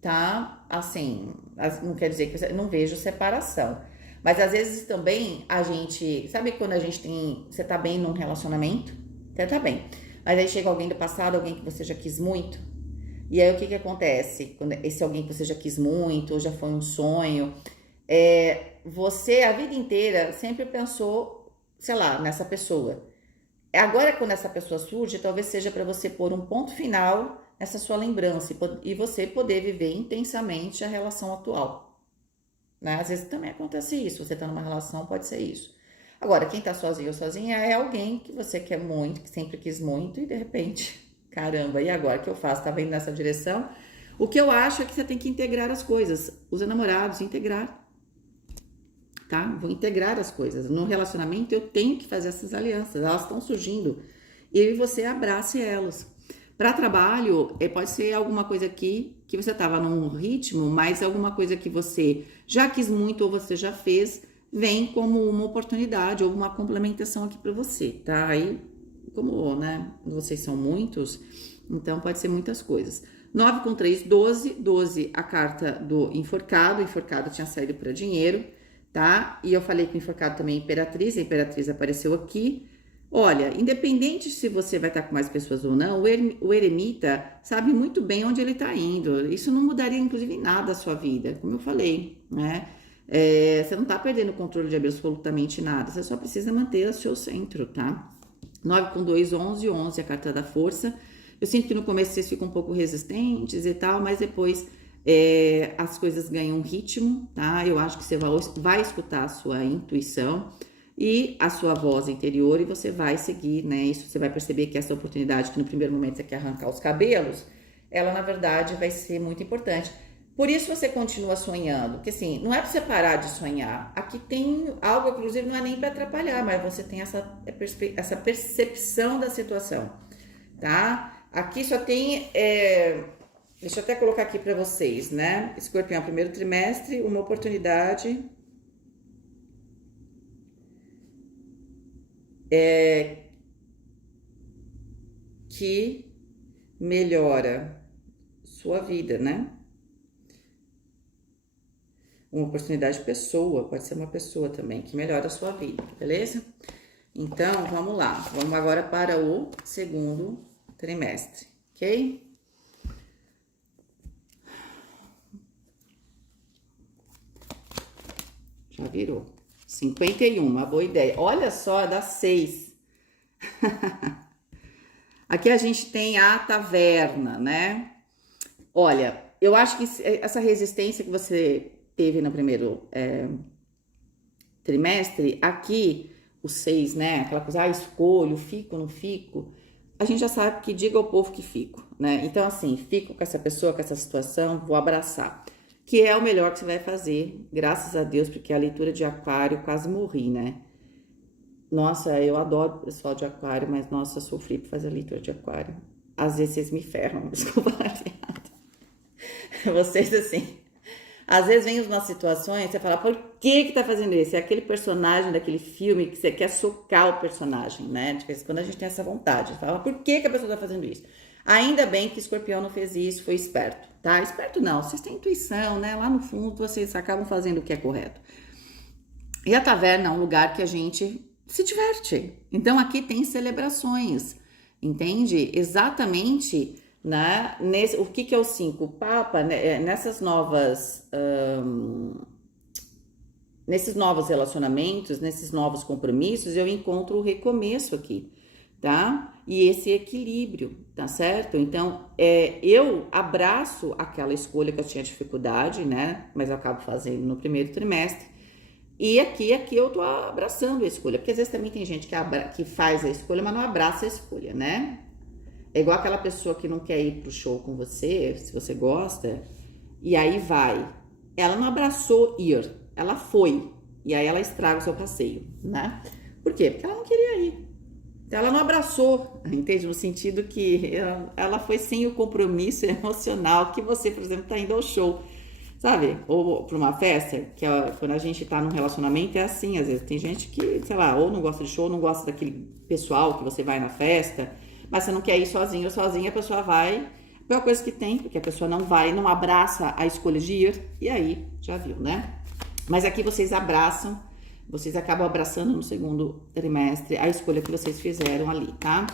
tá? Assim, não quer dizer que eu não vejo separação. Mas às vezes também a gente, sabe quando você tá bem num relacionamento? Você tá bem. Mas aí chega alguém do passado, alguém que você já quis muito, E aí, o que que acontece? Quando esse alguém que você já quis muito, ou já foi um sonho, você, a vida inteira, sempre pensou, sei lá, nessa pessoa. Agora, quando essa pessoa surge, talvez seja para você pôr um ponto final nessa sua lembrança e você poder viver intensamente a relação atual, né? Às vezes também acontece isso, você tá numa relação, pode ser isso. Agora, quem tá sozinho ou sozinha é alguém que você quer muito, que sempre quis muito e de repente, caramba, e agora o que eu faço? Tá indo nessa direção? O que eu acho é que você tem que integrar as coisas, os namorados, integrar, tá? Vou integrar as coisas. No relacionamento eu tenho que fazer essas alianças, elas estão surgindo e você abrace elas. Para trabalho, pode ser alguma coisa aqui que você estava num ritmo, mas alguma coisa que você já quis muito ou você já fez, vem como uma oportunidade ou uma complementação aqui para você, tá? Aí, como, né, vocês são muitos, então pode ser muitas coisas. 9 com 3, 12. 12, a carta do enforcado. O enforcado tinha saído para dinheiro, tá? E eu falei que o enforcado também é imperatriz. A imperatriz apareceu aqui. Olha, independente se você vai estar com mais pessoas ou não, o eremita sabe muito bem onde ele está indo. Isso não mudaria, inclusive, nada a sua vida, como eu falei, né? Você não está perdendo o controle de absolutamente nada, você só precisa manter o seu centro, tá? 9 com 2, 11. 11, a carta da força. Eu sinto que no começo vocês ficam um pouco resistentes e tal, mas depois as coisas ganham ritmo, tá? Eu acho que você vai escutar a sua intuição e a sua voz interior e você vai seguir, né? Isso você vai perceber que essa oportunidade que no primeiro momento você quer arrancar os cabelos, ela na verdade vai ser muito importante. Por isso você continua sonhando, porque assim, não é para você parar de sonhar. Aqui tem algo, inclusive não é nem para atrapalhar, mas você tem essa percepção da situação, tá? Aqui só tem, deixa eu até colocar aqui para vocês, né? Escorpião, primeiro trimestre, uma oportunidade que melhora sua vida, né? Uma oportunidade de pessoa, pode ser uma pessoa também, que melhora a sua vida, beleza? Então, vamos lá. Vamos agora para o segundo trimestre, ok? Já virou. 51, uma boa ideia. Olha só, dá 6. Aqui a gente tem a taverna, né? Olha, eu acho que essa resistência que você teve no primeiro trimestre, aqui o 6, né? Aquela coisa, escolho, fico, não fico. A gente já sabe que diga ao povo que fico, né? Então, assim, fico com essa pessoa, com essa situação, vou abraçar. Que é o melhor que você vai fazer, graças a Deus, porque a leitura de aquário quase morri, né? Nossa, eu adoro o pessoal de aquário, mas nossa, eu sofri pra fazer a leitura de aquário. Às vezes vocês me ferram, desculpa a piada. Vocês, assim, às vezes vem umas situações, você fala, por que tá fazendo isso? É aquele personagem daquele filme que você quer socar o personagem, né? De vez em quando a gente tem essa vontade, fala, por que a pessoa tá fazendo isso? Ainda bem que Escorpião não fez isso, foi esperto, tá? Esperto não, vocês têm intuição, né? Lá no fundo vocês acabam fazendo o que é correto. E a taverna é um lugar que a gente se diverte. Então aqui tem celebrações, entende? Exatamente, né? O que é o 5? O Papa, né? Nesses novos relacionamentos, nesses novos compromissos, eu encontro o recomeço aqui, tá? E esse equilíbrio, tá certo? Então, eu abraço aquela escolha que eu tinha dificuldade, né? Mas eu acabo fazendo no primeiro trimestre. E aqui eu tô abraçando a escolha, porque às vezes também tem gente que faz a escolha, mas não abraça a escolha, né? É igual aquela pessoa que não quer ir pro show com você, se você gosta, e aí vai. Ela não abraçou ir, ela foi, e aí ela estraga o seu passeio, né? Por quê? Porque ela não queria ir. Então ela não abraçou, entende? No sentido que ela foi sem o compromisso emocional que você, por exemplo, tá indo ao show. Sabe? Ou para uma festa, que quando a gente tá num relacionamento é assim, às vezes tem gente que, sei lá, ou não gosta de show, ou não gosta daquele pessoal que você vai na festa, mas você não quer ir sozinho ou sozinha, a pessoa vai, a pior coisa que tem, porque a pessoa não vai, não abraça a escolha de ir, e aí, já viu, né? Mas aqui vocês abraçam, vocês acabam abraçando no segundo trimestre a escolha que vocês fizeram ali, tá?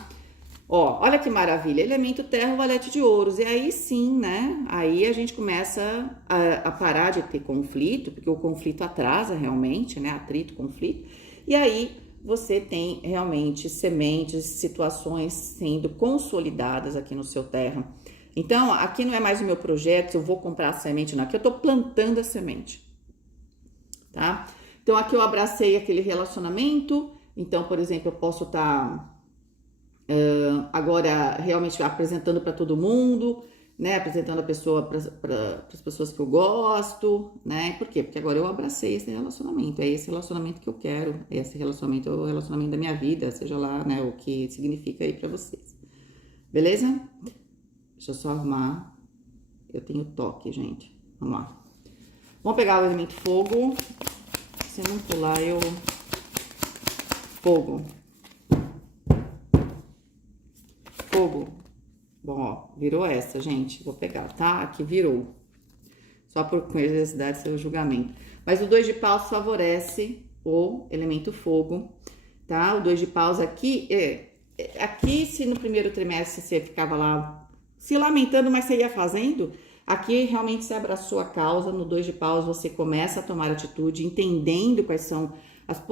Ó, olha que maravilha, elemento terra, o valete de ouros. E aí sim, né? Aí a gente começa a parar de ter conflito, porque o conflito atrasa realmente, né? Atrito, conflito. E aí você tem realmente sementes, situações sendo consolidadas aqui no seu terra. Então, aqui não é mais o meu projeto, eu vou comprar a semente, não. Aqui eu tô plantando a semente, tá? Então, aqui eu abracei aquele relacionamento. Então, por exemplo, eu posso estar agora realmente apresentando para todo mundo, né? Apresentando a pessoa para as pessoas que eu gosto, né? Por quê? Porque agora eu abracei esse relacionamento. É esse relacionamento que eu quero. Esse relacionamento é o relacionamento da minha vida, seja lá, né? O que significa aí para vocês. Beleza? Deixa eu só arrumar. Eu tenho toque, gente. Vamos lá. Vamos pegar o elemento fogo. Se não pular, eu... Fogo. Fogo. Bom, ó, virou essa, gente. Vou pegar, tá? Aqui virou. Só por curiosidade, seu julgamento. Mas o 2 de paus favorece o elemento fogo, tá? O 2 de paus aqui, aqui se no primeiro trimestre você ficava lá se lamentando, mas você ia fazendo, aqui realmente você abraçou a causa. No 2 de paus você começa a tomar atitude, entendendo quais são as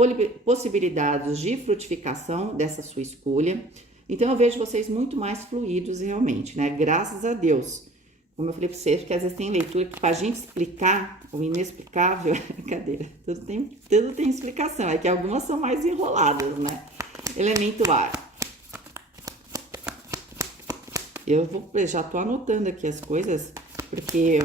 possibilidades de frutificação dessa sua escolha. Então eu vejo vocês muito mais fluidos realmente, né? Graças a Deus. Como eu falei para vocês, porque às vezes tem leitura que pra gente explicar o inexplicável, brincadeira, tudo tem explicação, é que algumas são mais enroladas, né? Elemento ar. Já tô anotando aqui as coisas, porque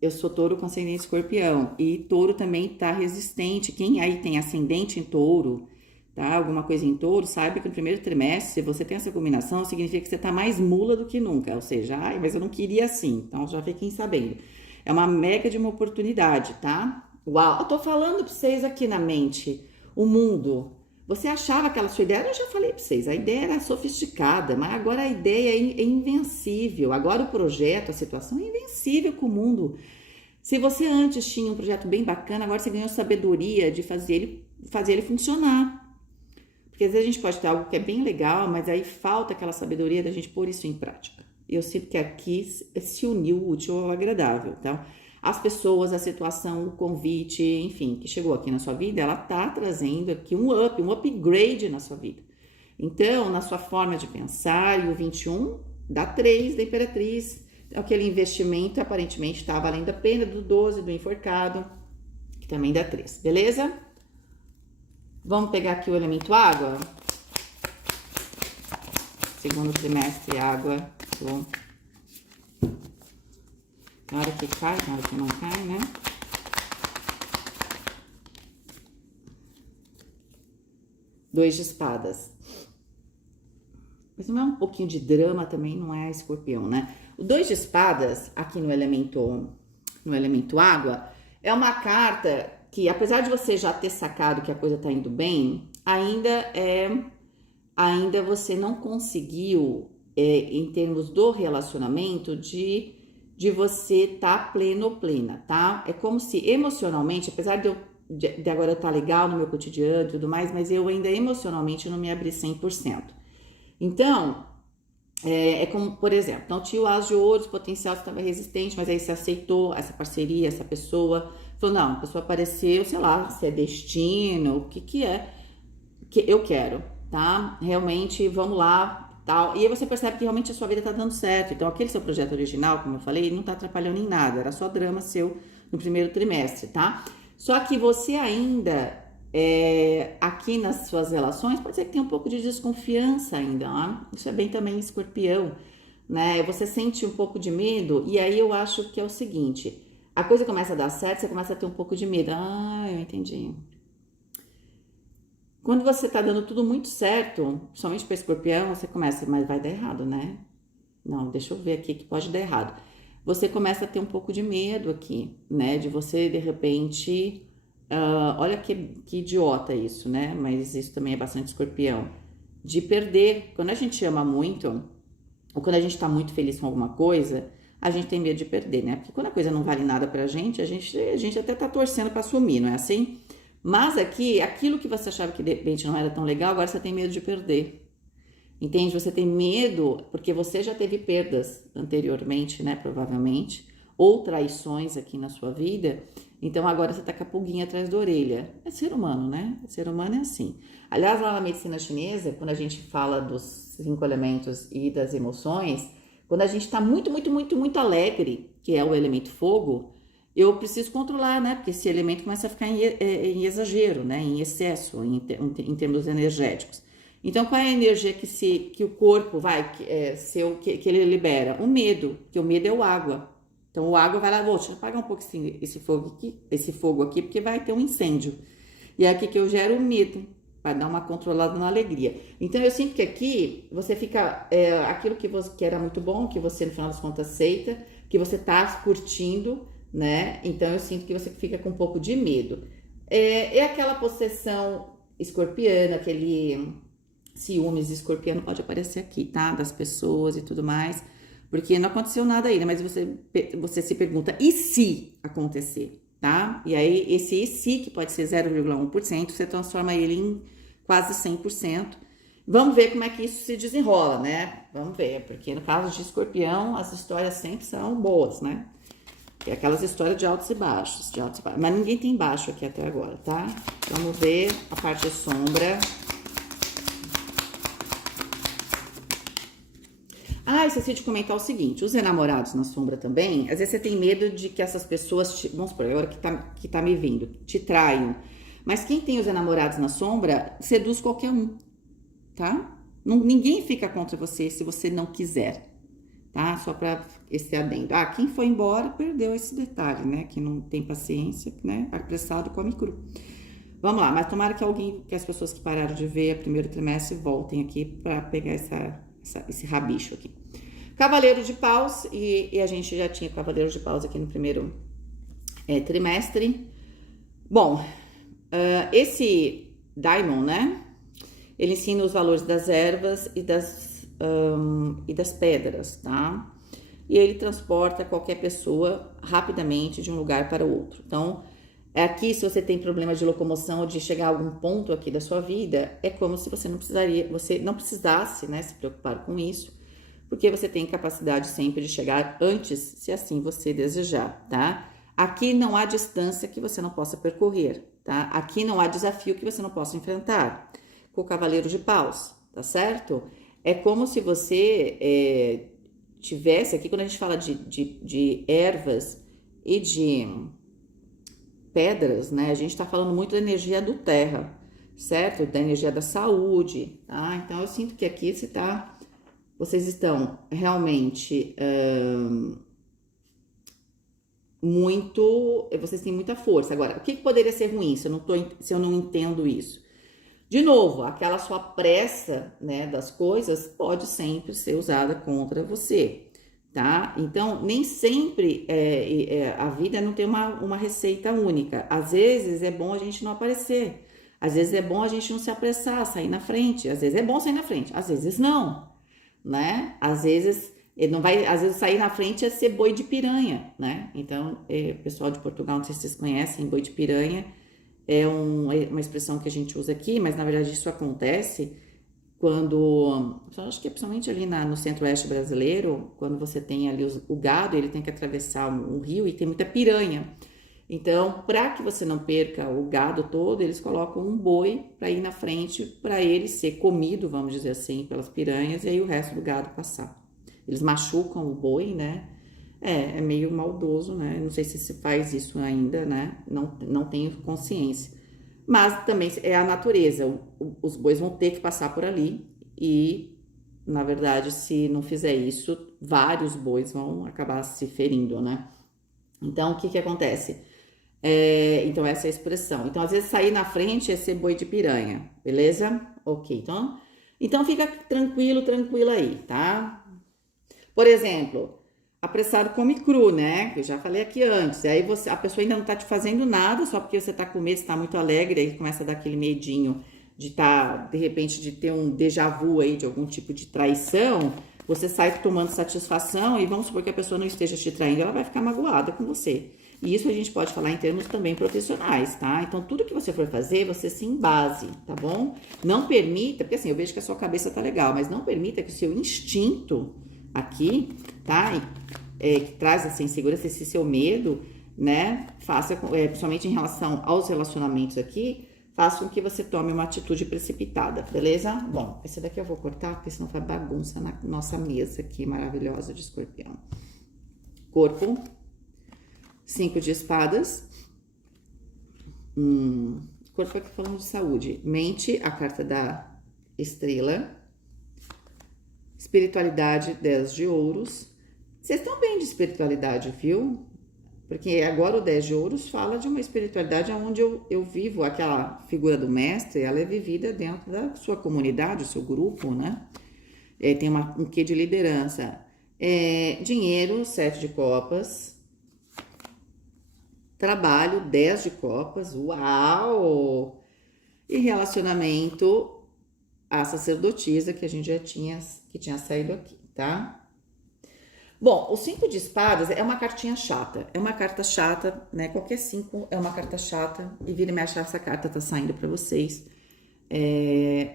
eu sou touro com ascendente escorpião, e touro também tá resistente. Quem aí tem ascendente em touro, tá? Alguma coisa em touro, saiba que no primeiro trimestre, se você tem essa combinação, significa que você tá mais mula do que nunca. Ou seja, ai, mas eu não queria assim. Então, já fiquem sabendo. É uma mega de uma oportunidade, tá? Uau! Eu tô falando pra vocês aqui na mente. O mundo. Você achava aquela sua ideia? Eu já falei pra vocês. A ideia era sofisticada, mas agora a ideia é invencível. Agora o projeto, a situação é invencível com o mundo. Se você antes tinha um projeto bem bacana, agora você ganhou sabedoria de fazer ele funcionar. Porque às vezes a gente pode ter algo que é bem legal, mas aí falta aquela sabedoria da gente pôr isso em prática. E eu sinto que aqui se uniu o útil ao agradável, tá? As pessoas, a situação, o convite, enfim, que chegou aqui na sua vida, ela tá trazendo aqui um upgrade na sua vida. Então, na sua forma de pensar, e o 21 dá 3 da Imperatriz, aquele investimento aparentemente está valendo a pena, do 12 do enforcado, que também dá 3, beleza? Vamos pegar aqui o elemento água. Segundo trimestre, água. Bom. Na hora que cai, na hora que não cai, né? Dois de espadas. Mas não é um pouquinho de drama também, não é escorpião, né? O 2 de espadas, aqui no elemento água, é uma carta que, apesar de você já ter sacado que a coisa tá indo bem, ainda você não conseguiu, em termos do relacionamento, de você tá pleno ou plena, tá? É como se emocionalmente, apesar de agora eu tá legal no meu cotidiano e tudo mais, mas eu ainda emocionalmente não me abri 100%. Então, é como, por exemplo, não tinha o as de ouros, potencial estava resistente, mas aí você aceitou essa parceria, essa pessoa, falou, não, a pessoa apareceu, sei lá, se é destino, o que é, que eu quero, tá? Realmente, vamos lá, tal. E aí você percebe que realmente a sua vida tá dando certo. Então, aquele seu projeto original, como eu falei, não tá atrapalhando em nada, era só drama seu no primeiro trimestre, tá? Só que você ainda... aqui nas suas relações, pode ser que tenha um pouco de desconfiança ainda, né? Isso é bem também escorpião, né? Você sente um pouco de medo, e aí eu acho que é o seguinte, a coisa começa a dar certo, você começa a ter um pouco de medo. Ah, eu entendi. Quando você tá dando tudo muito certo, principalmente para escorpião, você começa, mas vai dar errado, né? Não, deixa eu ver aqui que pode dar errado. Você começa a ter um pouco de medo aqui, né? De você, de repente... olha que idiota isso, né? Mas isso também é bastante escorpião. De perder. Quando a gente ama muito, ou quando a gente tá muito feliz com alguma coisa, a gente tem medo de perder, né? Porque quando a coisa não vale nada pra gente, a gente até tá torcendo pra sumir, não é assim? Mas aqui, aquilo que você achava que de repente não era tão legal, agora você tem medo de perder. Entende? Você tem medo porque você já teve perdas anteriormente, né? Provavelmente, ou traições aqui na sua vida. Então agora você tá com a pulguinha atrás da orelha. É ser humano, né? Ser humano é assim. Aliás, lá na medicina chinesa, quando a gente fala dos 5 elementos e das emoções, quando a gente tá muito alegre, que é o elemento fogo, eu preciso controlar, né? Porque esse elemento começa a ficar em exagero, né? Em excesso, em termos energéticos. Então, qual é a energia que o corpo que ele libera? O medo, que o medo é o água. Então, o água vai lá, deixa eu apagar um pouco esse fogo aqui, porque vai ter um incêndio. E é aqui que eu gero o medo, para dar uma controlada na alegria. Então, eu sinto que aqui você fica, aquilo que era muito bom, que você, no final das contas, aceita, que você tá curtindo, né? Então, eu sinto que você fica com um pouco de medo. É aquela possessão escorpiana, aquele ciúmes escorpiano pode aparecer aqui, tá? Das pessoas e tudo mais, porque não aconteceu nada ainda, mas você se pergunta, e se acontecer, tá? E aí, esse e se, que pode ser 0,1%, você transforma ele em quase 100%. Vamos ver como é que isso se desenrola, né? Vamos ver, porque no caso de escorpião, as histórias sempre são boas, né? É aquelas histórias de altos e baixos, mas ninguém tem baixo aqui até agora, tá? Vamos ver a parte de sombra. Esqueci de comentar o seguinte, os enamorados na sombra também, às vezes você tem medo de que essas pessoas, vamos supor, agora que tá me vendo, te traiam. Mas quem tem os enamorados na sombra, seduz qualquer um, tá? Ninguém fica contra você se você não quiser, tá? Só pra esse adendo. Quem foi embora perdeu esse detalhe, né? Que não tem paciência, né? Apressado come cru. Vamos lá, mas tomara que as pessoas que pararam de ver o primeiro trimestre voltem aqui pra pegar esse rabicho aqui. Cavaleiro de Paus, e a gente já tinha Cavaleiro de Paus aqui no primeiro trimestre. Bom, esse Daimon, né? Ele ensina os valores das ervas e das pedras, tá? E ele transporta qualquer pessoa rapidamente de um lugar para o outro. Então, aqui, se você tem problema de locomoção ou de chegar a algum ponto aqui da sua vida, é como se você não precisasse, né, se preocupar com isso, porque você tem capacidade sempre de chegar antes, se assim você desejar, tá? Aqui não há distância que você não possa percorrer, tá? Aqui não há desafio que você não possa enfrentar. Com o Cavaleiro de Paus, tá certo? É como se você tivesse, aqui quando a gente fala de ervas e de pedras, né? A gente tá falando muito da energia do terra, certo? Da energia da saúde, tá? Então, eu sinto que aqui vocês estão realmente vocês têm muita força. Agora, o que poderia ser ruim se eu não entendo isso? De novo, aquela sua pressa, né, das coisas pode sempre ser usada contra você, tá? Então, nem sempre a vida não tem uma receita única. Às vezes é bom a gente não aparecer. Às vezes é bom a gente não se apressar, sair na frente. Às vezes é bom sair na frente, às vezes não, né? Às vezes sair na frente é ser boi de piranha, né? Então, pessoal de Portugal, não sei se vocês conhecem, boi de piranha é uma expressão que a gente usa aqui, mas na verdade isso acontece quando, acho que é principalmente ali no centro-oeste brasileiro, quando você tem ali o gado, ele tem que atravessar um rio e tem muita piranha. Então, para que você não perca o gado todo, eles colocam um boi para ir na frente, para ele ser comido, vamos dizer assim, pelas piranhas, e aí o resto do gado passar. Eles machucam o boi, né? É meio maldoso, né? Não sei se faz isso ainda, né? Não tenho consciência. Mas também é a natureza. Os bois vão ter que passar por ali e, na verdade, se não fizer isso, vários bois vão acabar se ferindo, né? Então, o que acontece? Então, essa é a expressão. Então, às vezes, sair na frente é ser boi de piranha, beleza? Ok, então fica tranquila aí, tá? Por exemplo, apressado come cru, né? Que eu já falei aqui antes. Aí a pessoa ainda não tá te fazendo nada, só porque você tá com medo, você tá muito alegre, aí começa a dar aquele medinho de repente, de ter um déjà vu aí, de algum tipo de traição. Você sai tomando satisfação e vamos supor que a pessoa não esteja te traindo, ela vai ficar magoada com você. E isso a gente pode falar em termos também profissionais, tá? Então, tudo que você for fazer, você se embase, tá bom? Não permita, porque assim, eu vejo que a sua cabeça tá legal, mas não permita que o seu instinto aqui, tá? Que traz essa insegurança, esse seu medo, né? Faça, principalmente em relação aos relacionamentos aqui, faça com que você tome uma atitude precipitada, beleza? Bom, esse daqui eu vou cortar, porque senão faz bagunça na nossa mesa aqui maravilhosa de escorpião. Corpo, 5 de espadas. Corpo aqui falando de saúde. Mente, a carta da estrela. Espiritualidade, 10 de ouros. Vocês estão bem de espiritualidade, viu? Porque agora o 10 de ouros fala de uma espiritualidade onde eu vivo, aquela figura do mestre, ela é vivida dentro da sua comunidade, do seu grupo, né? Tem um quê de liderança. Dinheiro, 7 de copas. Trabalho, 10 de copas. Uau! E relacionamento, a sacerdotisa, que a gente já tinha saído aqui, tá? Bom, o 5 de espadas é uma cartinha chata, é uma carta chata, né? Qualquer 5 é uma carta chata e vira e mexe essa carta tá saindo para vocês.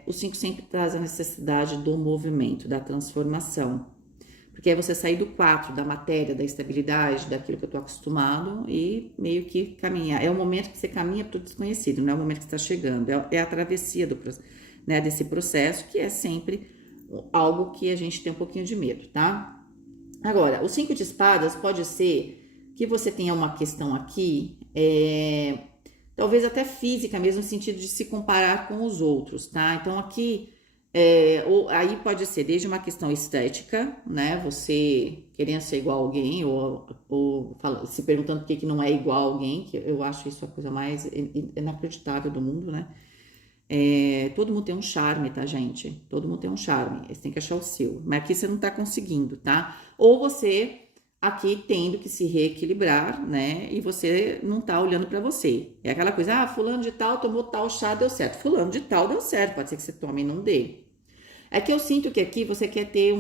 O 5 sempre traz a necessidade do movimento, da transformação. Porque é você sair do 4, da matéria, da estabilidade, daquilo que eu tô acostumado e meio que caminhar. É o momento que você caminha para o desconhecido, não é o momento que está chegando, é a travessia né, desse processo, que é sempre algo que a gente tem um pouquinho de medo, tá? Agora, o 5 de espadas pode ser que você tenha uma questão aqui, talvez até física mesmo, no sentido de se comparar com os outros, tá? Então, aqui, aí pode ser desde uma questão estética, né? Você querendo ser igual a alguém, ou se perguntando por que não é igual a alguém, que eu acho isso a coisa mais inacreditável do mundo, né? Todo mundo tem um charme, tá, gente? Todo mundo tem um charme. Você tem que achar o seu. Mas aqui você não tá conseguindo, tá? Ou você aqui tendo que se reequilibrar, né? E você não tá olhando pra você. É aquela coisa, fulano de tal tomou tal chá, deu certo. Fulano de tal deu certo. Pode ser que você tome e não dê. É que eu sinto que aqui você quer ter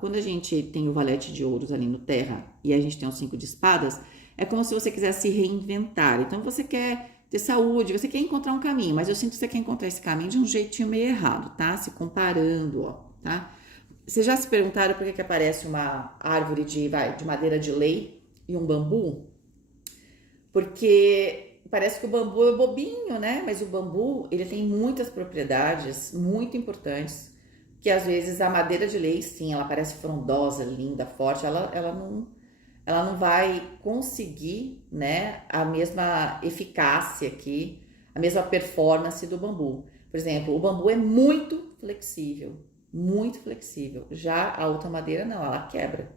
quando a gente tem o valete de ouros ali no terra e a gente tem o 5 de espadas, é como se você quisesse se reinventar. Então você quer ter saúde, você quer encontrar um caminho, mas eu sinto que você quer encontrar esse caminho de um jeitinho meio errado, tá? Se comparando, ó, tá? Vocês já se perguntaram por que aparece uma árvore de madeira de lei e um bambu? Porque parece que o bambu é bobinho, né? Mas o bambu, ele tem muitas propriedades muito importantes, que às vezes a madeira de lei, sim, ela parece frondosa, linda, forte, ela não vai conseguir, né, a mesma eficácia aqui, a mesma performance do bambu. Por exemplo, o bambu é muito flexível, muito flexível. Já a outra madeira não, ela quebra.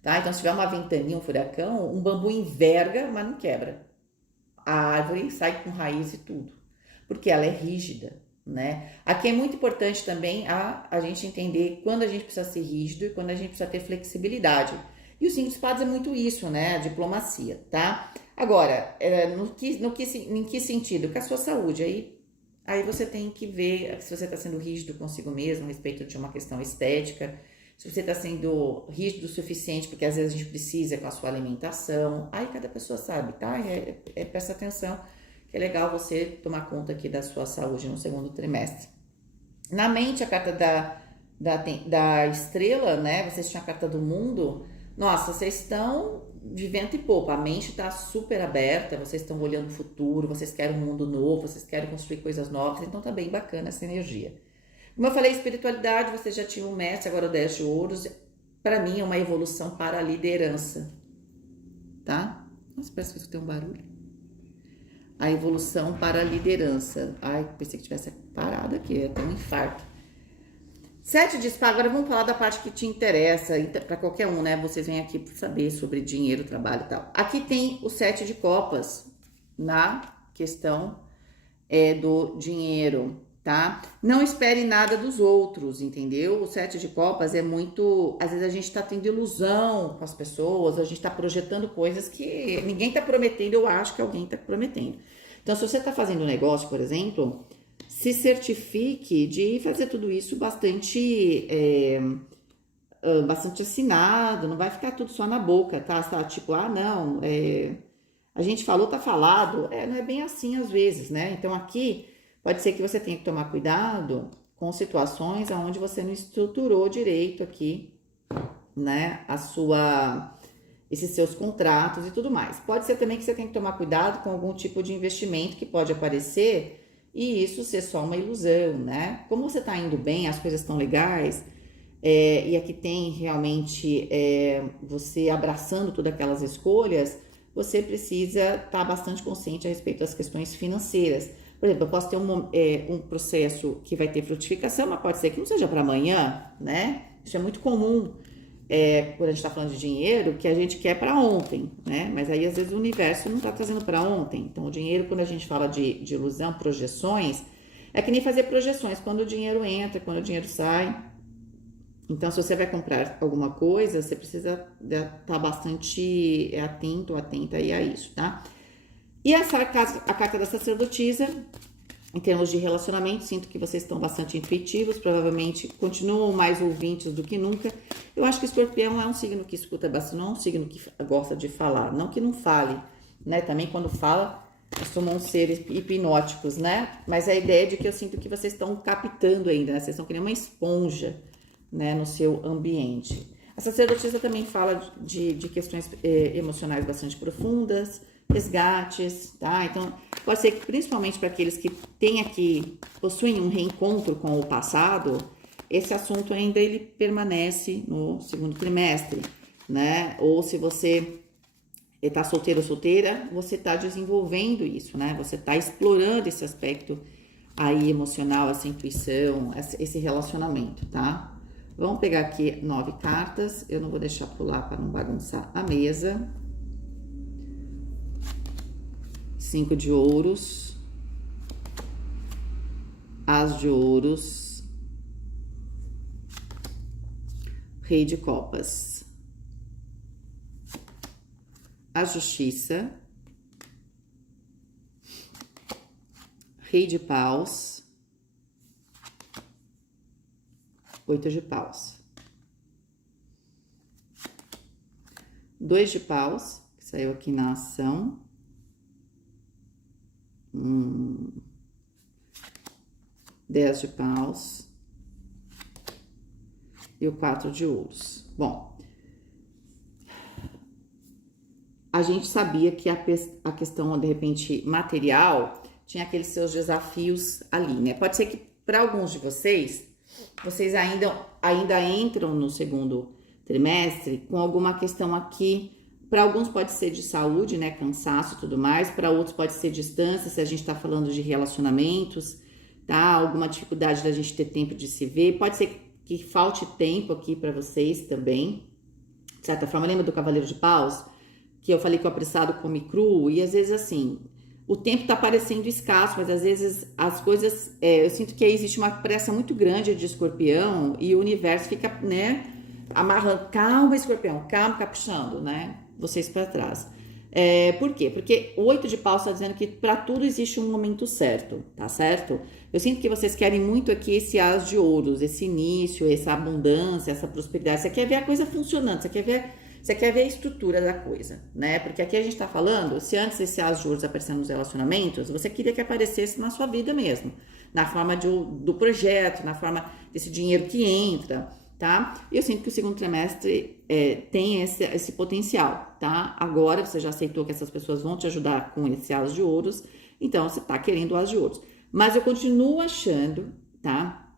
Tá? Então, se tiver uma ventania, um furacão, um bambu enverga, mas não quebra. A árvore sai com raiz e tudo, porque ela é rígida, né? Aqui é muito importante também a gente entender quando a gente precisa ser rígido e quando a gente precisa ter flexibilidade. E o 5 de espadas é muito isso, né? A diplomacia, tá? Agora, em que sentido? Com a sua saúde. Aí você tem que ver se você está sendo rígido consigo mesmo a respeito de uma questão estética, se você está sendo rígido o suficiente, porque às vezes a gente precisa com a sua alimentação. Aí cada pessoa sabe, tá? Presta atenção, que é legal você tomar conta aqui da sua saúde no segundo trimestre. Na mente, a carta da estrela, né? Vocês tinham a carta do mundo. Nossa, vocês estão de vento e popa, a mente está super aberta, vocês estão olhando o futuro, vocês querem um mundo novo, vocês querem construir coisas novas, então tá bem bacana essa energia. Como eu falei, espiritualidade, vocês já tinham o mestre, agora o 10 de ouros, para mim é uma evolução para a liderança, tá? Nossa, parece que eu escutei um barulho. A evolução para a liderança. Ai, pensei que tivesse parado aqui, ia ter um infarto. 7 de espadas, agora vamos falar da parte que te interessa, para qualquer um, né? Vocês vêm aqui para saber sobre dinheiro, trabalho e tal. Aqui tem o 7 de copas na questão do dinheiro, tá? Não espere nada dos outros, entendeu? O 7 de copas é muito... Às vezes a gente tá tendo ilusão com as pessoas, a gente tá projetando coisas que ninguém tá prometendo, eu acho que alguém tá prometendo. Então, se você tá fazendo um negócio, por exemplo... Se certifique de fazer tudo isso bastante assinado, não vai ficar tudo só na boca, tá? Tipo, não, A gente falou, tá falado, não é bem assim às vezes, né? Então aqui pode ser que você tenha que tomar cuidado com situações onde você não estruturou direito aqui, né, esses seus contratos e tudo mais. Pode ser também que você tenha que tomar cuidado com algum tipo de investimento que pode aparecer e isso ser só uma ilusão, né? Como você tá indo bem, as coisas estão legais, e aqui tem realmente você abraçando todas aquelas escolhas, você precisa estar bastante consciente a respeito das questões financeiras. Por exemplo, eu posso ter um processo que vai ter frutificação, mas pode ser que não seja para amanhã, né? Isso é muito comum quando a gente está falando de dinheiro, que a gente quer para ontem, né? Mas aí às vezes o universo não está trazendo para ontem. Então, o dinheiro, quando a gente fala de ilusão, projeções, é que nem fazer projeções, quando o dinheiro entra, quando o dinheiro sai. Então, se você vai comprar alguma coisa, você precisa estar bastante atento, atenta aí a isso, tá? E a carta da sacerdotisa, em termos de relacionamento, sinto que vocês estão bastante intuitivos, provavelmente continuam mais ouvintes do que nunca. Eu acho que Escorpião é um signo que escuta bastante, não é um signo que gosta de falar, não que não fale, né? Também quando fala, costumam ser hipnóticos, né? Mas a ideia é de que eu sinto que vocês estão captando ainda, né? Vocês estão criando uma esponja, né, no seu ambiente. A sacerdotisa também fala de questões emocionais bastante profundas, resgates, tá? Então, pode ser que principalmente para aqueles que possuem um reencontro com o passado, esse assunto ainda ele permanece no segundo trimestre, né? Ou se você está solteiro ou solteira, você está desenvolvendo isso, né? Você está explorando esse aspecto aí emocional, essa intuição, esse relacionamento, tá? Vamos pegar aqui 9 cartas, eu não vou deixar pular para não bagunçar a mesa. 5 de ouros, As de ouros, Rei de copas, a justiça, Rei de paus, 8 de paus, 2 de paus, que saiu aqui na ação, 10 de paus e o 4 de ouros. Bom, a gente sabia que a questão, de repente, material tinha aqueles seus desafios ali, né? Pode ser que para alguns de vocês ainda entram no segundo trimestre com alguma questão aqui. Para alguns pode ser de saúde, né? Cansaço e tudo mais. Para outros pode ser distância, se a gente está falando de relacionamentos, tá? Alguma dificuldade da gente ter tempo de se ver. Pode ser que falte tempo aqui para vocês também. De certa forma, lembra do Cavaleiro de Paus? Que eu falei que o apressado come cru. E às vezes assim, o tempo tá parecendo escasso, mas às vezes as coisas... eu sinto que aí existe uma pressa muito grande de Escorpião e o universo fica, né? Amarrando. Calma, Escorpião. Calma, caprichando, né? Vocês para trás. Por quê? Porque o 8 de paus está dizendo que para tudo existe um momento certo, tá certo? Eu sinto que vocês querem muito aqui esse as de ouros, esse início, essa abundância, essa prosperidade. Você quer ver a coisa funcionando, você quer ver a estrutura da coisa, né? Porque aqui a gente tá falando, se antes esse as de ouros aparecendo nos relacionamentos, você queria que aparecesse na sua vida mesmo, na forma do projeto, na forma desse dinheiro que entra, tá? E eu sinto que o segundo trimestre tem esse potencial, tá? Agora você já aceitou que essas pessoas vão te ajudar com esse as de ouros, então você tá querendo o as de ouros. Mas eu continuo achando, tá?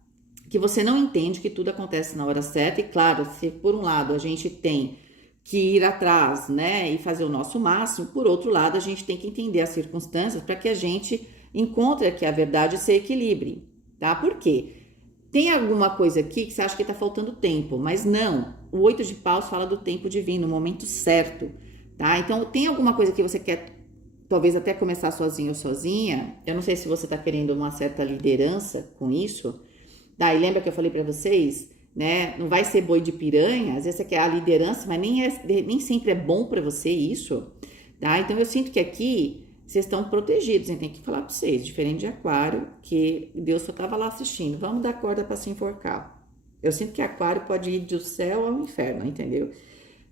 Que você não entende que tudo acontece na hora certa. E claro, se por um lado a gente tem que ir atrás, né? E fazer o nosso máximo, por outro lado a gente tem que entender as circunstâncias para que a gente encontre aqui a verdade e se equilibre, tá? Por quê? Tem alguma coisa aqui que você acha que tá faltando tempo, mas não. O 8 de paus fala do tempo divino, o momento certo, tá? Então, tem alguma coisa que você quer, talvez até começar sozinho ou sozinha. Eu não sei se você tá querendo uma certa liderança com isso, tá? E lembra que eu falei pra vocês, né? Não vai ser boi de piranha, às vezes você quer a liderança, mas nem sempre é bom pra você isso, tá? Então, eu sinto que aqui... vocês estão protegidos, hein? Tem que falar para vocês, diferente de Aquário, que Deus só estava lá assistindo. Vamos dar corda para se enforcar. Eu sinto que Aquário pode ir do céu ao inferno, entendeu?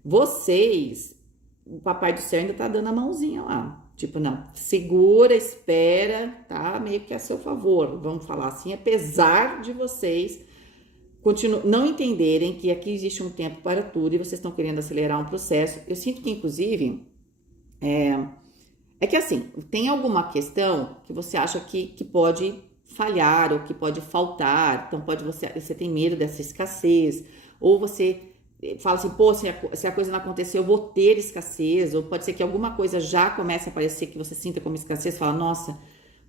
Vocês o papai do céu ainda tá dando a mãozinha lá. Tipo, não, segura, espera, tá? Meio que a seu favor, vamos falar assim, apesar de vocês não entenderem que aqui existe um tempo para tudo e vocês estão querendo acelerar um processo. Eu sinto que, inclusive, é que assim, tem alguma questão que você acha que pode falhar ou que pode faltar, então você tem medo dessa escassez, ou você fala assim, pô, se a coisa não acontecer, eu vou ter escassez, ou pode ser que alguma coisa já comece a aparecer que você sinta como escassez, fala, nossa,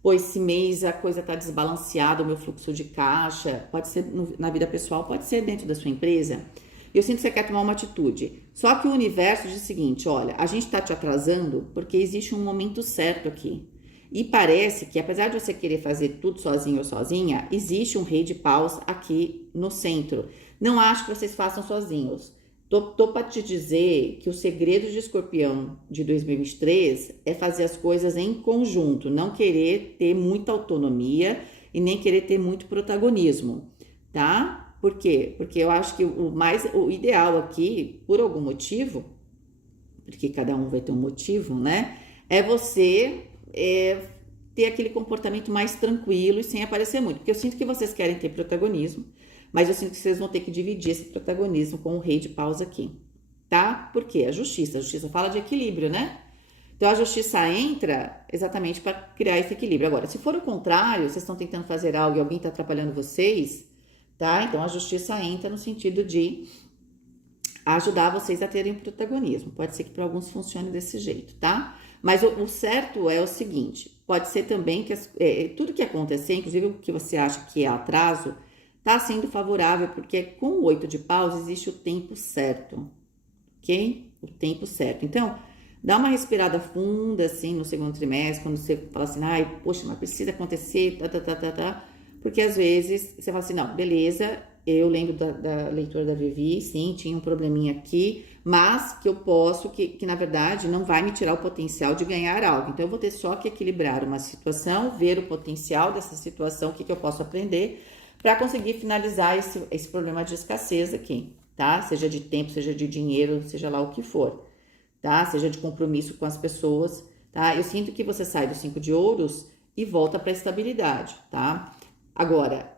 pô, esse mês a coisa tá desbalanceada, o meu fluxo de caixa, pode ser na vida pessoal, pode ser dentro da sua empresa. Eu sinto que você quer tomar uma atitude. Só que o universo diz o seguinte, olha, a gente tá te atrasando porque existe um momento certo aqui. E parece que, apesar de você querer fazer tudo sozinho ou sozinha, existe um rei de paus aqui no centro. Não acho que vocês façam sozinhos. Tô para te dizer que o segredo de Escorpião de 2023 é fazer as coisas em conjunto, não querer ter muita autonomia e nem querer ter muito protagonismo, tá? Por quê? Porque eu acho que o ideal aqui, por algum motivo, porque cada um vai ter um motivo, né? É você ter aquele comportamento mais tranquilo e sem aparecer muito. Porque eu sinto que vocês querem ter protagonismo, mas eu sinto que vocês vão ter que dividir esse protagonismo com o rei de paus aqui, tá? Por quê? A justiça fala de equilíbrio, né? Então a justiça entra exatamente para criar esse equilíbrio. Agora, se for o contrário, vocês estão tentando fazer algo e alguém está atrapalhando vocês, tá? Então a justiça entra no sentido de ajudar vocês a terem protagonismo. Pode ser que para alguns funcione desse jeito, tá? Mas o certo é o seguinte, pode ser também que tudo que acontecer, inclusive o que você acha que é atraso, tá sendo favorável, porque com o 8 de paus existe o tempo certo, ok? O tempo certo. Então, dá uma respirada funda, assim, no segundo trimestre, quando você fala assim, ai, poxa, mas precisa acontecer, porque às vezes você fala assim, não, beleza, eu lembro da leitura da Vivi, sim, tinha um probleminha aqui, mas que eu posso, que na verdade não vai me tirar o potencial de ganhar algo. Então eu vou ter só que equilibrar uma situação, ver o potencial dessa situação, o que eu posso aprender, para conseguir finalizar esse problema de escassez aqui, tá? Seja de tempo, seja de dinheiro, seja lá o que for, tá? Seja de compromisso com as pessoas, tá? Eu sinto que você sai do 5 de ouros e volta para a estabilidade, tá? Agora,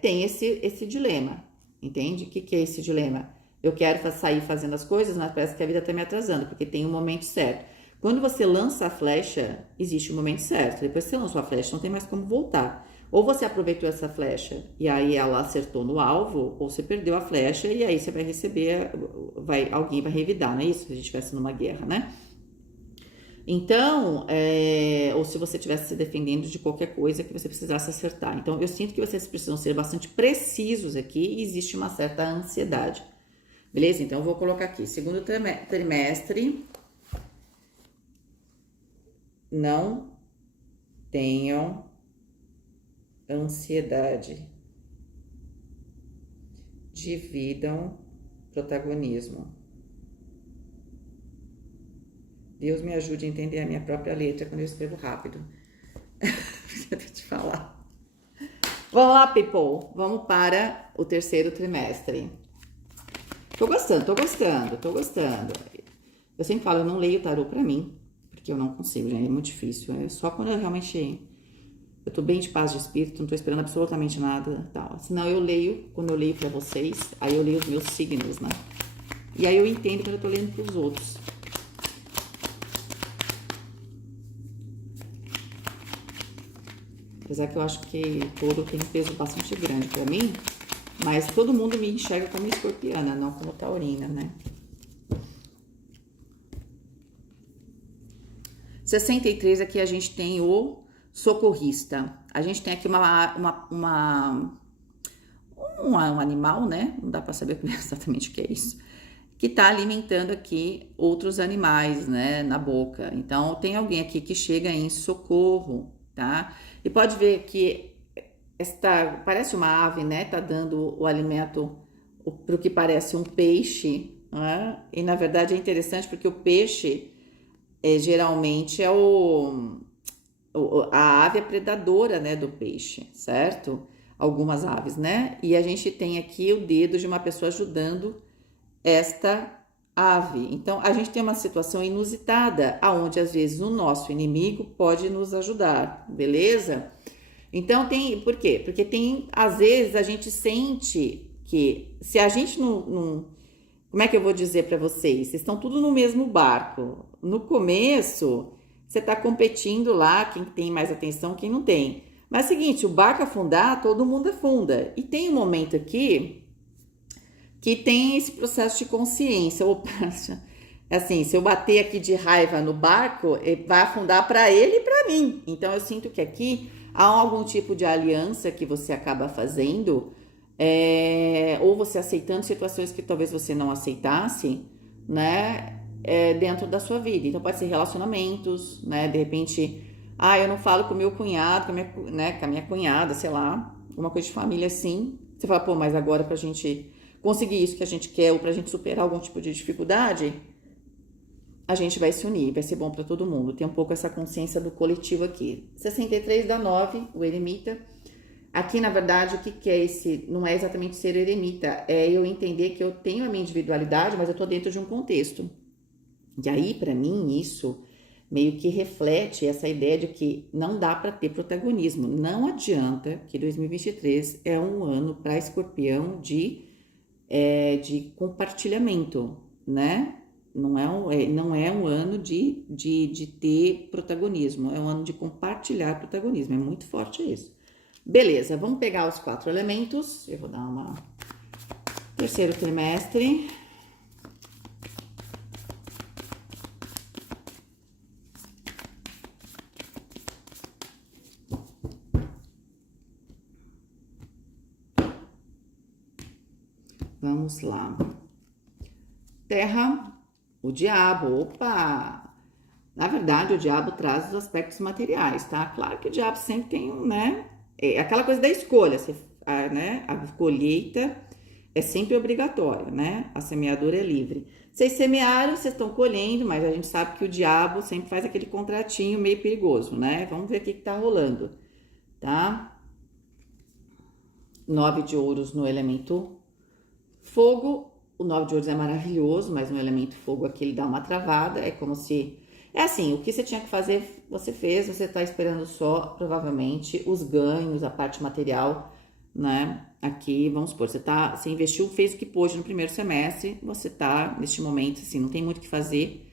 tem esse dilema, entende? O que é esse dilema? Eu quero sair fazendo as coisas, mas parece que a vida tá me atrasando, porque tem um momento certo. Quando você lança a flecha, existe um momento certo. Depois que você lançou a flecha, não tem mais como voltar. Ou você aproveitou essa flecha e aí ela acertou no alvo, ou você perdeu a flecha e aí você vai receber, alguém vai revidar, não é isso? Se a gente estivesse numa guerra, né? Então, ou se você estivesse se defendendo de qualquer coisa que você precisasse acertar. Então, eu sinto que vocês precisam ser bastante precisos aqui e existe uma certa ansiedade. Beleza? Então, eu vou colocar aqui, segundo trimestre, não tenham ansiedade, dividam protagonismo. Deus me ajude a entender a minha própria letra quando eu escrevo rápido. Preciso te falar. Vamos lá, people. Vamos para o terceiro trimestre. Tô gostando. Eu sempre falo, eu não leio tarô pra mim, porque eu não consigo, gente, é muito difícil. É só quando eu realmente... Eu tô bem de paz de espírito, não tô esperando absolutamente nada, tal. Senão eu leio, quando eu leio pra vocês, aí eu leio os meus signos, né? E aí eu entendo quando eu tô lendo pros outros. Apesar que eu acho que touro tem um peso bastante grande pra mim, mas todo mundo me enxerga como escorpiana, não como taurina, né? 63 aqui a gente tem o socorrista. A gente tem aqui um animal, né? Não dá pra saber exatamente o que é isso. Que tá alimentando aqui outros animais, né? Na boca. Então, tem alguém aqui que chega em socorro, tá? E pode ver que parece uma ave, né? Tá dando o alimento pro que parece um peixe, né? E na verdade é interessante porque o peixe geralmente é a ave é predadora, né, do peixe, certo? Algumas aves, né? E a gente tem aqui o dedo de uma pessoa ajudando esta ave. Então, a gente tem uma situação inusitada, aonde às vezes o nosso inimigo pode nos ajudar, beleza? Então, por quê? Porque às vezes a gente sente que se a gente como é que eu vou dizer para vocês? Vocês estão tudo no mesmo barco. No começo, você está competindo lá, quem tem mais atenção, quem não tem. Mas é o seguinte, o barco afundar, todo mundo afunda. E tem um momento aqui que tem esse processo de consciência. Opa, assim, se eu bater aqui de raiva no barco, vai afundar para ele e para mim. Então eu sinto que aqui há algum tipo de aliança que você acaba fazendo, ou você aceitando situações que talvez você não aceitasse, né, dentro da sua vida. Então pode ser relacionamentos, né, de repente, eu não falo com o meu cunhado, com a minha cunhada, sei lá, uma coisa de família assim. Você fala, pô, mas agora pra gente conseguir isso que a gente quer ou pra gente superar algum tipo de dificuldade, a gente vai se unir, vai ser bom para todo mundo. Tem um pouco essa consciência do coletivo aqui. 63 dá 9, o eremita. Aqui, na verdade, o que é esse? Não é exatamente ser eremita, é eu entender que eu tenho a minha individualidade, mas eu tô dentro de um contexto. E aí, para mim, isso meio que reflete essa ideia de que não dá para ter protagonismo. Não adianta que 2023 é um ano para Escorpião de compartilhamento, né? Não é um ano de ter protagonismo, é um ano de compartilhar protagonismo. É muito forte isso. Beleza, vamos pegar os 4 elementos. Eu vou dar uma terceiro trimestre. Vamos lá. Terra, o diabo. Opa! Na verdade, o diabo traz os aspectos materiais, tá? Claro que o diabo sempre tem, né? É aquela coisa da escolha, né? A colheita é sempre obrigatória, né? A semeadura é livre. Vocês semearam, vocês estão colhendo, mas a gente sabe que o diabo sempre faz aquele contratinho meio perigoso, né? Vamos ver o que tá rolando, tá? 9 de ouros no elemento fogo. O 9 de ouros é maravilhoso, mas no elemento fogo aqui ele dá uma travada. É como se... É assim, o que você tinha que fazer, você fez. Você tá esperando só, provavelmente, os ganhos, a parte material, né? Aqui, vamos supor, você investiu, fez o que pôde no primeiro semestre. Você tá, neste momento, assim, não tem muito o que fazer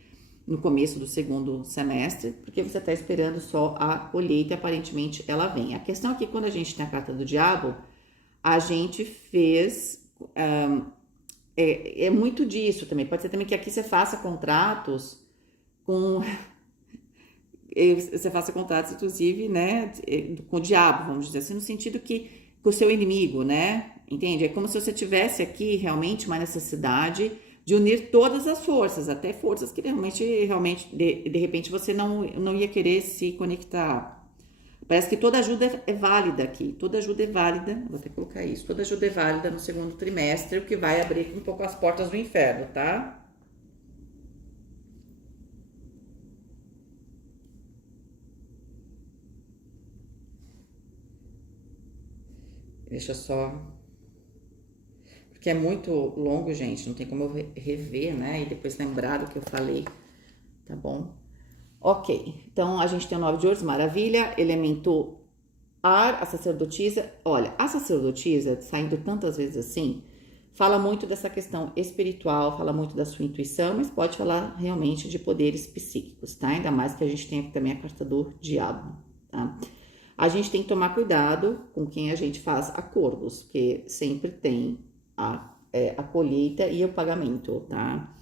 no começo do segundo semestre, porque você tá esperando só a colheita e aparentemente ela vem. A questão aqui, quando a gente tem a carta do diabo, a gente fez... É muito disso também. Pode ser também que aqui você faça contratos com... Você faça contratos, inclusive, né, com o diabo, vamos dizer assim, no sentido que com o seu inimigo, né? Entende? É como se você tivesse aqui realmente uma necessidade de unir todas as forças, até forças que realmente de repente você não ia querer se conectar. Parece que toda ajuda é válida aqui, toda ajuda é válida, vou até colocar isso, toda ajuda é válida no segundo trimestre, o que vai abrir um pouco as portas do inferno, tá? Deixa só... Porque é muito longo, gente, não tem como eu rever, né? E depois lembrar do que eu falei, tá bom? Ok, então a gente tem o 9 de ouros, maravilha, elemento ar, a sacerdotisa. Olha, a sacerdotisa, saindo tantas vezes assim, fala muito dessa questão espiritual, fala muito da sua intuição, mas pode falar realmente de poderes psíquicos, tá? Ainda mais que a gente tem aqui também a carta do diabo, tá? A gente tem que tomar cuidado com quem a gente faz acordos, porque sempre tem a colheita e o pagamento, tá?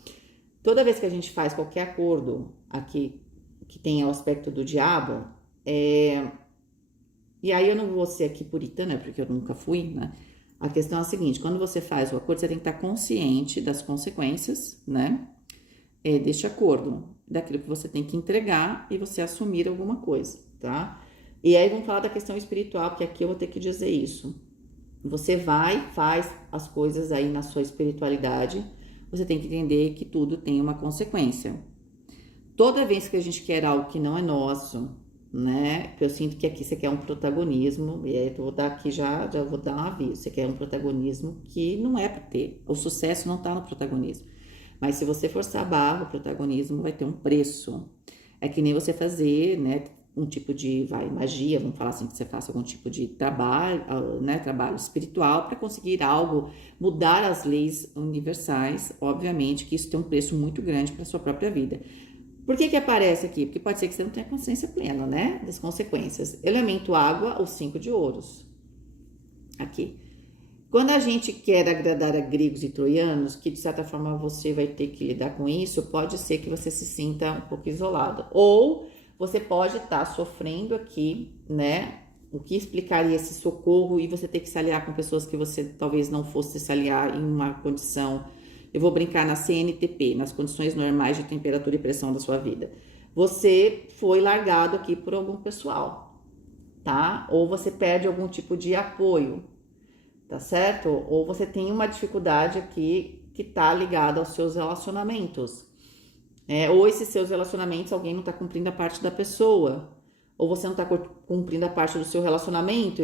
Toda vez que a gente faz qualquer acordo aqui que tenha o aspecto do diabo, e aí eu não vou ser aqui puritana, porque eu nunca fui, né? A questão é a seguinte, quando você faz o acordo, você tem que estar consciente das consequências, né? Deste acordo, daquilo que você tem que entregar e você assumir alguma coisa, tá? E aí vamos falar da questão espiritual, porque aqui eu vou ter que dizer isso. Você faz as coisas aí na sua espiritualidade, você tem que entender que tudo tem uma consequência. Toda vez que a gente quer algo que não é nosso, né? Eu sinto que aqui você quer um protagonismo, e aí eu vou dar aqui já vou dar um aviso. Você quer um protagonismo que não é para ter. O sucesso não tá no protagonismo. Mas se você forçar a barra, o protagonismo vai ter um preço. É que nem você fazer, né, um tipo de, magia, vamos falar assim, que você faça algum tipo de trabalho, né, trabalho espiritual para conseguir algo, mudar as leis universais. Obviamente que isso tem um preço muito grande para sua própria vida. Por que que aparece aqui? Porque pode ser que você não tenha consciência plena, né, das consequências. Elemento água, o 5 de ouros. Aqui. Quando a gente quer agradar a gregos e troianos, que de certa forma você vai ter que lidar com isso, pode ser que você se sinta um pouco isolado. Ou você pode estar sofrendo aqui, né? O que explicaria esse socorro e você ter que se aliar com pessoas que você talvez não fosse se aliar em uma condição. Eu vou brincar na CNTP, nas condições normais de temperatura e pressão da sua vida. Você foi largado aqui por algum pessoal, tá? Ou você perde algum tipo de apoio, tá certo? Ou você tem uma dificuldade aqui que tá ligada aos seus relacionamentos. Ou esses seus relacionamentos, alguém não tá cumprindo a parte da pessoa. Ou você não tá cumprindo a parte do seu relacionamento.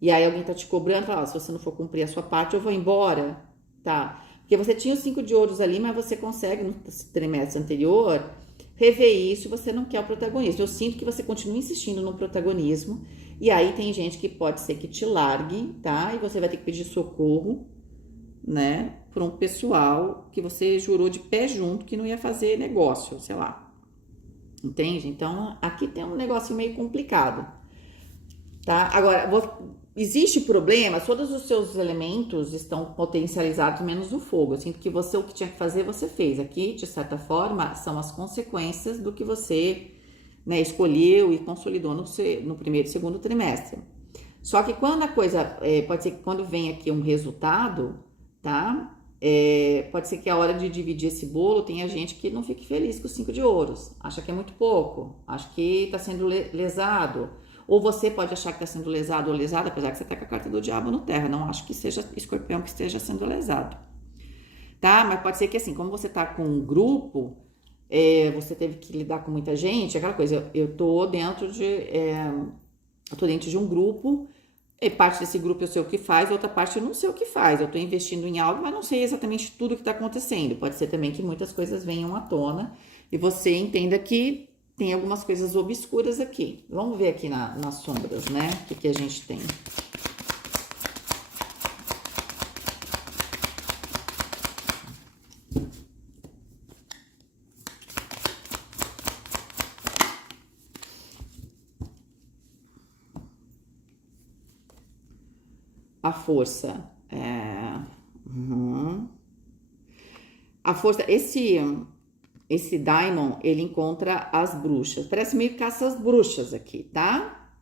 E aí alguém tá te cobrando, fala, se você não for cumprir a sua parte, eu vou embora, tá? Porque você tinha os 5 de ouros ali, mas você consegue no trimestre anterior rever isso, você não quer o protagonismo. Eu sinto que você continua insistindo no protagonismo. E aí tem gente que pode ser que te largue, tá? E você vai ter que pedir socorro, né? Por um pessoal que você jurou de pé junto que não ia fazer negócio, sei lá. Entende? Então, aqui tem um negócio meio complicado, tá? Agora, existe problema, todos os seus elementos estão potencializados, menos o fogo. Eu sinto que você, o que tinha que fazer, você fez. Aqui, de certa forma, são as consequências do que você, né, escolheu e consolidou no primeiro e segundo trimestre. Só que quando a coisa, pode ser que quando vem aqui um resultado, tá? Pode ser que a hora de dividir esse bolo tenha gente que não fique feliz com os 5 de ouros, acha que é muito pouco, acha que está sendo lesado. Ou você pode achar que está sendo lesado ou lesada, apesar que você está com a carta do diabo no terra. Não acho que seja escorpião que esteja sendo lesado, tá? Mas pode ser que assim, como você está com um grupo, você teve que lidar com muita gente, aquela coisa, eu tô dentro de um grupo, e parte desse grupo eu sei o que faz, outra parte eu não sei o que faz. Eu tô investindo em algo, mas não sei exatamente tudo o que está acontecendo. Pode ser também que muitas coisas venham à tona e você entenda que tem algumas coisas obscuras aqui. Vamos ver aqui nas sombras, né? O que a gente tem. A força. A força, esse Daimon, ele encontra as bruxas. Parece meio caça às bruxas aqui, tá?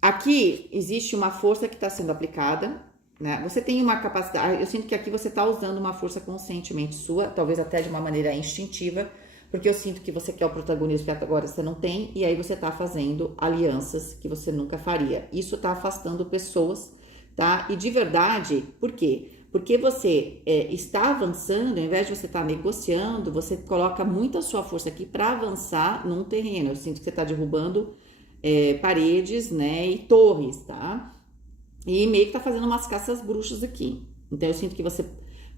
Aqui existe uma força que está sendo aplicada, né? Você tem uma capacidade, eu sinto que aqui você está usando uma força conscientemente sua, talvez até de uma maneira instintiva, porque eu sinto que você quer o protagonismo que até agora você não tem, e aí você está fazendo alianças que você nunca faria. Isso está afastando pessoas, tá? E de verdade, por quê? Porque você está avançando, ao invés de você estar negociando, você coloca muita sua força aqui para avançar num terreno. Eu sinto que você está derrubando paredes, né, e torres, tá? E meio que tá fazendo umas caças bruxas aqui. Então eu sinto que você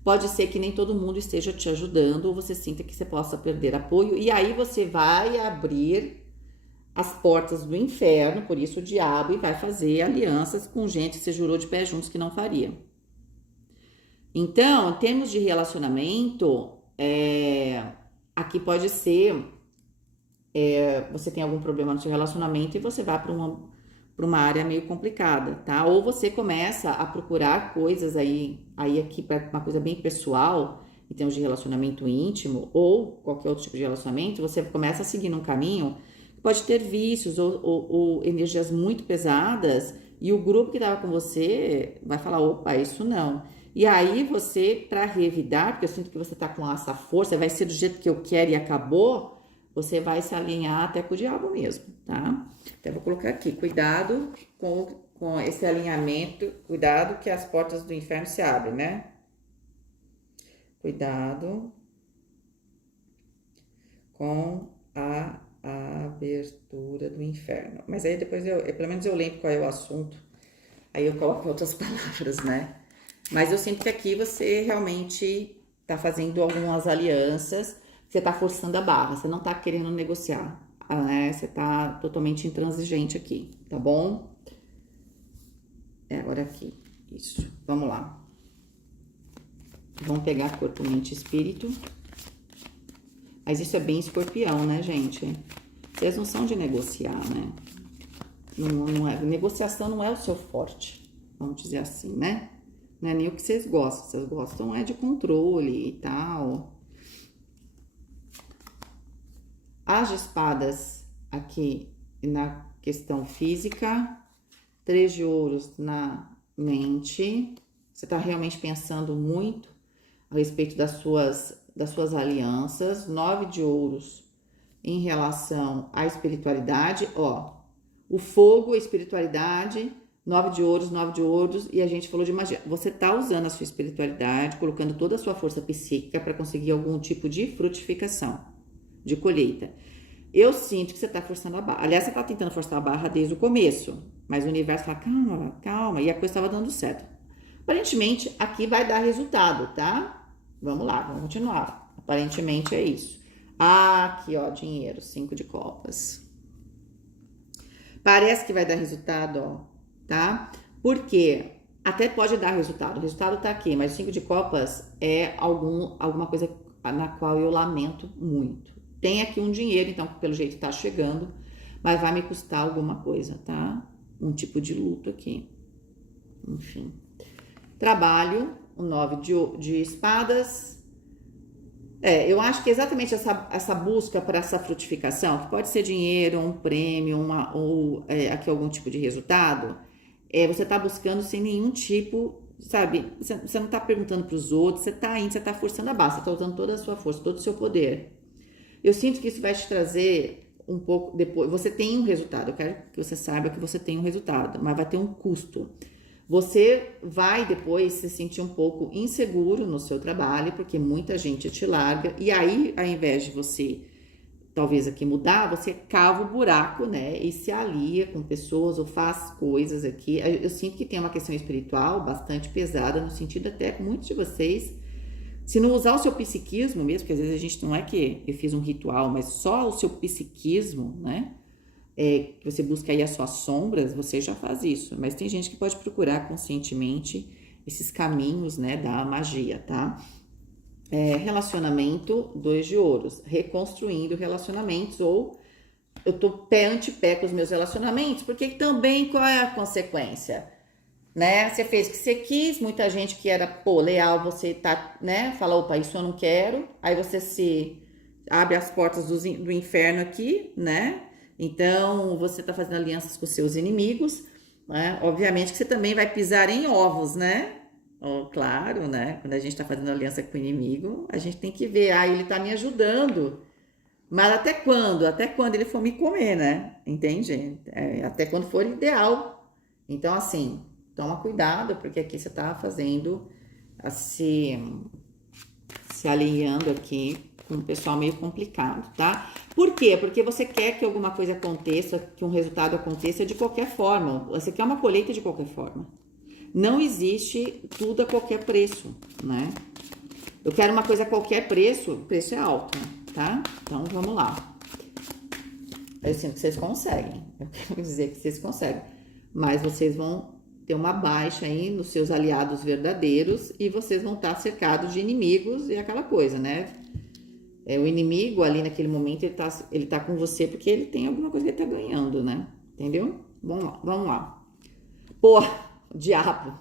pode ser que nem todo mundo esteja te ajudando, ou você sinta que você possa perder apoio, e aí você vai abrir as portas do inferno, por isso o diabo, e vai fazer alianças com gente que você jurou de pé juntos que não faria. Então, em termos de relacionamento, aqui pode ser você tem algum problema no seu relacionamento e você vai para uma área meio complicada, tá? Ou você começa a procurar coisas aí aqui para uma coisa bem pessoal, em termos de relacionamento íntimo, ou qualquer outro tipo de relacionamento, você começa a seguir num caminho que pode ter vícios ou energias muito pesadas, e o grupo que estava com você vai falar, opa, isso não. E aí você, para revidar, porque eu sinto que você tá com essa força, vai ser do jeito que eu quero e acabou, você vai se alinhar até com o diabo mesmo, tá? Então, eu vou colocar aqui, cuidado com esse alinhamento, cuidado que as portas do inferno se abrem, né? Cuidado com a abertura do inferno. Mas aí depois pelo menos eu lembro qual é o assunto, aí eu coloco em outras palavras, né? Mas eu sinto que aqui você realmente tá fazendo algumas alianças, você tá forçando a barra, você não tá querendo negociar, né? Você tá totalmente intransigente aqui, tá bom? Agora aqui, isso, vamos lá. Vamos pegar corpo, mente e espírito. Mas isso é bem escorpião, né, gente? Vocês não são de negociar, né? Negociação não é o seu forte, vamos dizer assim, né? Não é nem o que vocês gostam é de controle e tal. As de espadas aqui na questão física, 3 de ouros na mente. Você tá realmente pensando muito a respeito das suas alianças. 9 de ouros em relação à espiritualidade, ó. O fogo, a espiritualidade, 9 de ouros, e a gente falou de magia. Você tá usando a sua espiritualidade, colocando toda a sua força psíquica para conseguir algum tipo de frutificação, de colheita. Eu sinto que você tá forçando a barra. Aliás, você tá tentando forçar a barra desde o começo, mas o universo fala, calma, calma, e a coisa estava dando certo. Aparentemente, aqui vai dar resultado, tá? Vamos lá, vamos continuar. Aparentemente é isso. Aqui, ó, dinheiro, 5 de copas. Parece que vai dar resultado, ó, tá? Porque até pode dar resultado. O resultado tá aqui, mas o 5 de copas é alguma coisa na qual eu lamento muito. Tem aqui um dinheiro, então, pelo jeito tá chegando, mas vai me custar alguma coisa, tá? Um tipo de luto aqui. Enfim. Trabalho, o 9 de espadas. Eu acho que exatamente essa busca para essa frutificação, que pode ser dinheiro, um prêmio, ou aqui algum tipo de resultado, você tá buscando sem nenhum tipo, sabe? Você não tá perguntando para os outros, você tá indo, você tá forçando a barra, você tá usando toda a sua força, todo o seu poder. Eu sinto que isso vai te trazer um pouco depois. Você tem um resultado, eu quero que você saiba que você tem um resultado, mas vai ter um custo. Você vai depois se sentir um pouco inseguro no seu trabalho, porque muita gente te larga, e aí, ao invés de você, talvez aqui mudar, você cava o buraco, né? E se alia com pessoas ou faz coisas aqui. Eu sinto que tem uma questão espiritual bastante pesada, no sentido até que muitos de vocês, se não usar o seu psiquismo mesmo, porque às vezes a gente não é que eu fiz um ritual, mas só o seu psiquismo, né? Que você busca aí as suas sombras, você já faz isso. Mas tem gente que pode procurar conscientemente esses caminhos, né, da magia, tá? Relacionamento, 2 de ouros. Reconstruindo relacionamentos, ou eu tô pé ante pé com os meus relacionamentos, porque também qual é a consequência? Né? Você fez o que você quis, muita gente que era, leal, você tá, né? Fala, opa, isso eu não quero. Aí você se abre as portas do inferno aqui, né? Então, você tá fazendo alianças com seus inimigos, né? Obviamente que você também vai pisar em ovos, né? Claro, né? Quando a gente tá fazendo aliança com o inimigo, a gente tem que ver, ele tá me ajudando. Mas até quando? Até quando ele for me comer, né? Entende? Até quando for ideal. Então, assim, toma cuidado, porque aqui você tá fazendo, se alinhando aqui com um pessoal meio complicado, tá? Por quê? Porque você quer que alguma coisa aconteça, que um resultado aconteça de qualquer forma. Você quer uma colheita de qualquer forma. Não existe tudo a qualquer preço, né? Eu quero uma coisa a qualquer preço, o preço é alto, tá? Então, vamos lá. Eu sinto que vocês conseguem. Eu quero dizer que vocês conseguem. Mas vocês vão ter uma baixa aí nos seus aliados verdadeiros e vocês vão estar cercados de inimigos e aquela coisa, né? O inimigo ali naquele momento, ele tá com você porque ele tem alguma coisa que ele tá ganhando, né? Entendeu? Vamos lá. Pô, diabo.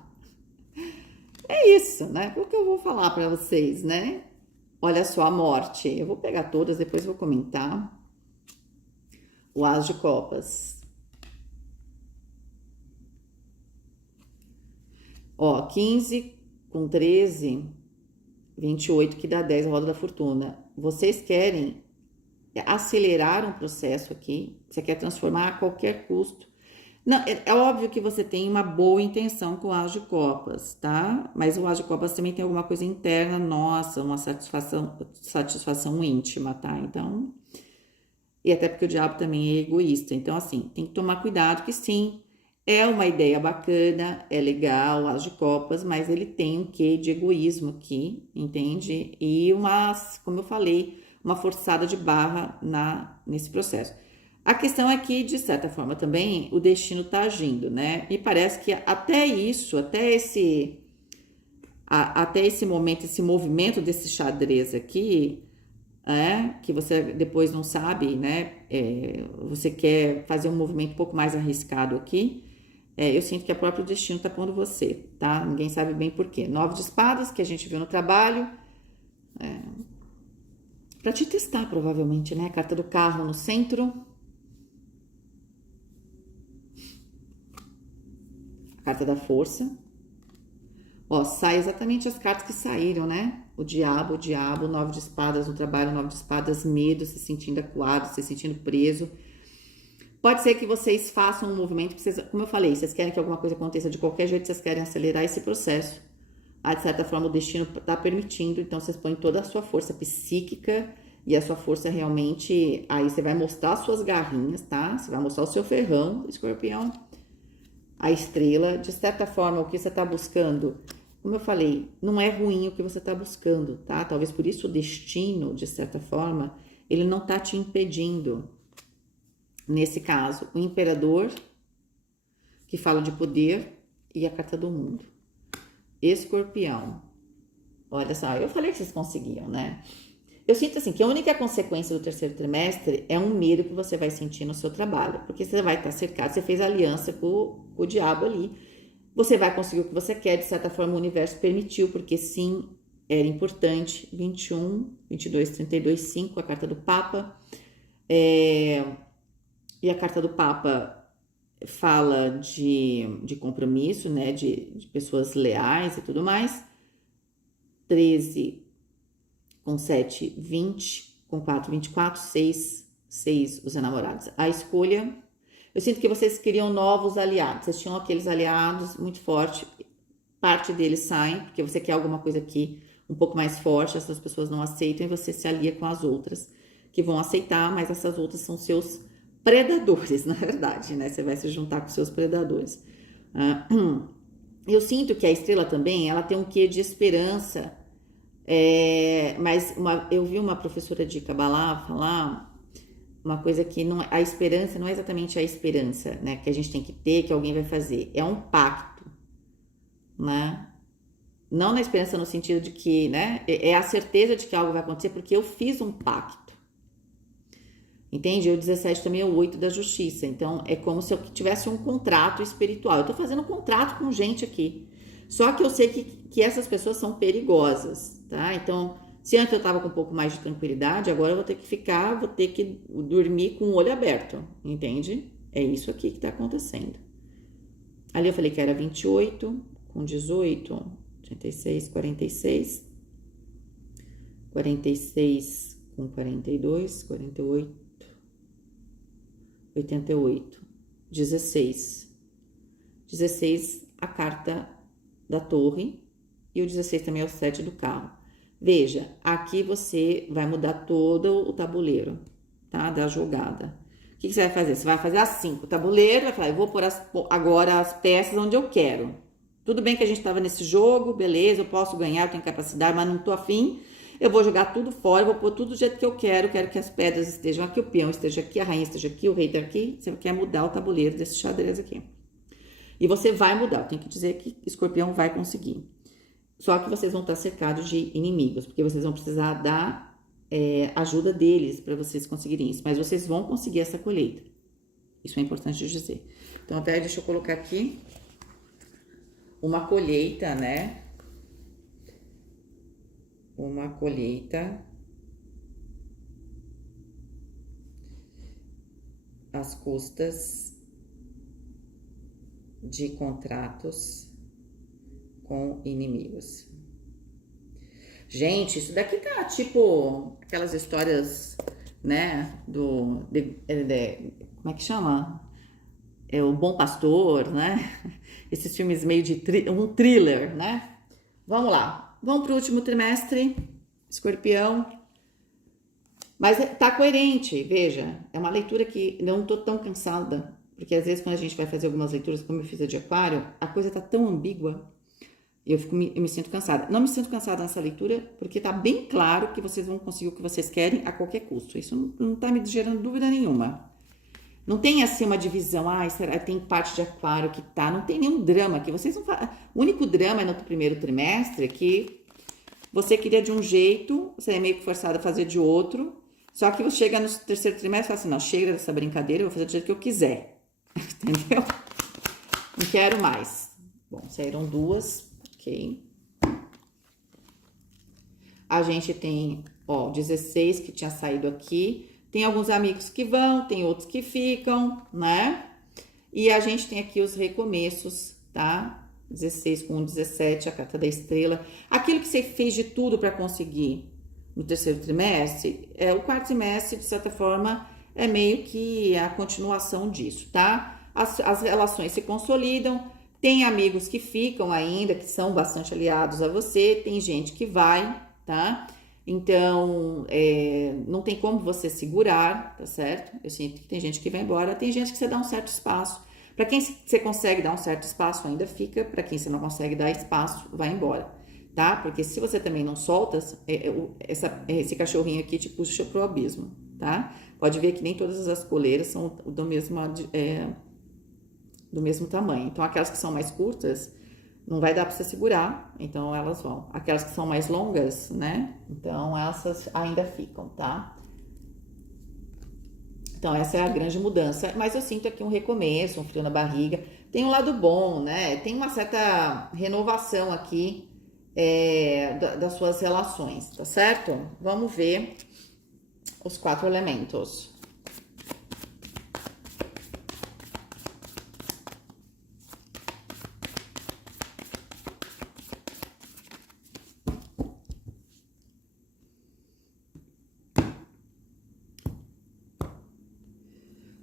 É isso, né? O que eu vou falar pra vocês, né? Olha só, a morte. Eu vou pegar todas, depois vou comentar. O As de Copas. Ó, 15 com 13, 28, que dá 10, a roda da fortuna. Vocês querem acelerar um processo aqui, você quer transformar a qualquer custo. Não, é óbvio que você tem uma boa intenção com o As de Copas, tá? Mas o As de Copas também tem alguma coisa interna nossa, uma satisfação íntima, tá? Então, e até porque o diabo também é egoísta. Então, assim, tem que tomar cuidado que sim, É uma ideia bacana, é legal, as de copas, mas ele tem um quê de egoísmo aqui, entende? E como eu falei, uma forçada de barra nesse processo. A questão é que, de certa forma, também o destino está agindo, né? E parece que até isso, até esse momento, esse movimento desse xadrez aqui, que você depois não sabe, né? Você quer fazer um movimento um pouco mais arriscado aqui. Eu sinto que o próprio destino tá pondo você, tá? Ninguém sabe bem por quê. 9 de espadas, que a gente viu no trabalho. Pra te testar, provavelmente, né? Carta do carro no centro. Carta da força. Ó, sai exatamente as cartas que saíram, né? O diabo, 9 de espadas no trabalho, 9 de espadas, medo, se sentindo acuado, se sentindo preso. Pode ser que vocês façam um movimento, como eu falei, vocês querem que alguma coisa aconteça de qualquer jeito, vocês querem acelerar esse processo. De certa forma, o destino está permitindo, então vocês põem toda a sua força psíquica e a sua força realmente. Aí você vai mostrar as suas garrinhas, tá? Você vai mostrar o seu ferrão, escorpião. A estrela, de certa forma, o que você está buscando, como eu falei, não é ruim o que você está buscando, tá? Talvez por isso o destino, de certa forma, ele não está te impedindo. Nesse caso, o imperador, que fala de poder, e a carta do mundo. Escorpião. Olha só, eu falei que vocês conseguiam, né? Eu sinto assim que a única consequência do terceiro trimestre é um medo que você vai sentir no seu trabalho, porque você vai estar cercado, você fez aliança com o diabo ali, você vai conseguir o que você quer, de certa forma o universo permitiu, porque sim, era importante. 21, 22, 32, 5, a carta do Papa. E a carta do Papa fala de compromisso, né, de pessoas leais e tudo mais. 13 com 7, 20, com 4, 24, 6, os enamorados. A escolha, eu sinto que vocês queriam novos aliados, vocês tinham aqueles aliados muito fortes, parte deles saem, porque você quer alguma coisa aqui um pouco mais forte, essas pessoas não aceitam e você se alia com as outras, que vão aceitar, mas essas outras são seus predadores, na verdade, né? Você vai se juntar com seus predadores. Eu sinto que a estrela também, ela tem um quê de esperança, mas eu vi uma professora de Kabbalah falar uma coisa que não, a esperança não é exatamente a esperança, né? Que a gente tem que ter, que alguém vai fazer. É um pacto, né? Não na esperança no sentido de que, né? É a certeza de que algo vai acontecer porque eu fiz um pacto. Entende? O 17 também é o 8 da justiça. Então, é como se eu tivesse um contrato espiritual. Eu tô fazendo um contrato com gente aqui. Só que eu sei que essas pessoas são perigosas, tá? Então, se antes eu tava com um pouco mais de tranquilidade, agora eu vou ter que dormir com o olho aberto, entende? É isso aqui que tá acontecendo. Ali eu falei que era 28, com 18, 36, 46. 46 com 42, 48, 88, 16. 16, a carta da torre, e o 16 também é o 7 do carro. Veja, aqui você vai mudar todo o tabuleiro, tá? Da jogada. O que você vai fazer? Você vai fazer assim, o tabuleiro, vai falar, eu vou pôr agora as peças onde eu quero. Tudo bem que a gente estava nesse jogo, beleza, eu posso ganhar, eu tenho capacidade, mas não tô afim. Eu vou jogar tudo fora, eu vou pôr tudo do jeito que eu quero que as pedras estejam aqui, o peão esteja aqui, a rainha esteja aqui, o rei esteja aqui. Você quer mudar o tabuleiro desse xadrez aqui. E você vai mudar, eu tenho que dizer que Escorpião vai conseguir. Só que vocês vão estar cercados de inimigos, porque vocês vão precisar da ajuda deles para vocês conseguirem isso. Mas vocês vão conseguir essa colheita. Isso é importante de dizer. Então, até deixa eu colocar aqui uma colheita, né? Uma colheita às custas de contratos com inimigos. Gente, isso daqui tá tipo aquelas histórias, né, como é que chama? É o Bom Pastor, né? Esses filmes meio de um thriller, né? Vamos lá, vamos pro último trimestre, Escorpião. Mas tá coerente, veja, é uma leitura que não tô tão cansada, Porque às vezes quando a gente vai fazer algumas leituras, como eu fiz a de aquário, a coisa tá tão ambígua, eu me sinto cansada. Não me sinto cansada nessa leitura, porque tá bem claro que vocês vão conseguir o que vocês querem a qualquer custo. Isso não tá me gerando dúvida nenhuma. Não tem assim uma divisão, será, tem parte de aquário que tá, não tem nenhum drama aqui. Vocês não fazem. O único drama é no primeiro trimestre que você queria de um jeito, você é meio que forçado a fazer de outro. Só que você chega no terceiro trimestre e fala assim, não, chega dessa brincadeira, eu vou fazer do jeito que eu quiser. Entendeu? Não quero mais. Bom, saíram duas, ok. A gente tem, 16 que tinha saído aqui. Tem alguns amigos que vão, tem outros que ficam, né? E a gente tem aqui os recomeços, tá? 16 com 17, a carta da estrela. Aquilo que você fez de tudo para conseguir no terceiro trimestre, o quarto trimestre, de certa forma, é meio que a continuação disso, tá? As relações se consolidam, tem amigos que ficam ainda, que são bastante aliados a você, tem gente que vai, tá? Então, não tem como você segurar, tá certo? Eu sinto que tem gente que vai embora, tem gente que você dá um certo espaço. Para quem você consegue dar um certo espaço, ainda fica. Para quem você não consegue dar espaço, vai embora, tá? Porque se você também não solta, esse cachorrinho aqui te puxa pro abismo, tá? Pode ver que nem todas as coleiras são do mesmo tamanho. Então, aquelas que são mais curtas, não vai dar para você segurar, então elas vão. Aquelas que são mais longas, né? Então, essas ainda ficam, tá? Então, essa é a grande mudança. Mas eu sinto aqui um recomeço, um frio na barriga. Tem um lado bom, né? Tem uma certa renovação aqui das suas relações, tá certo? Vamos ver os 4 elementos.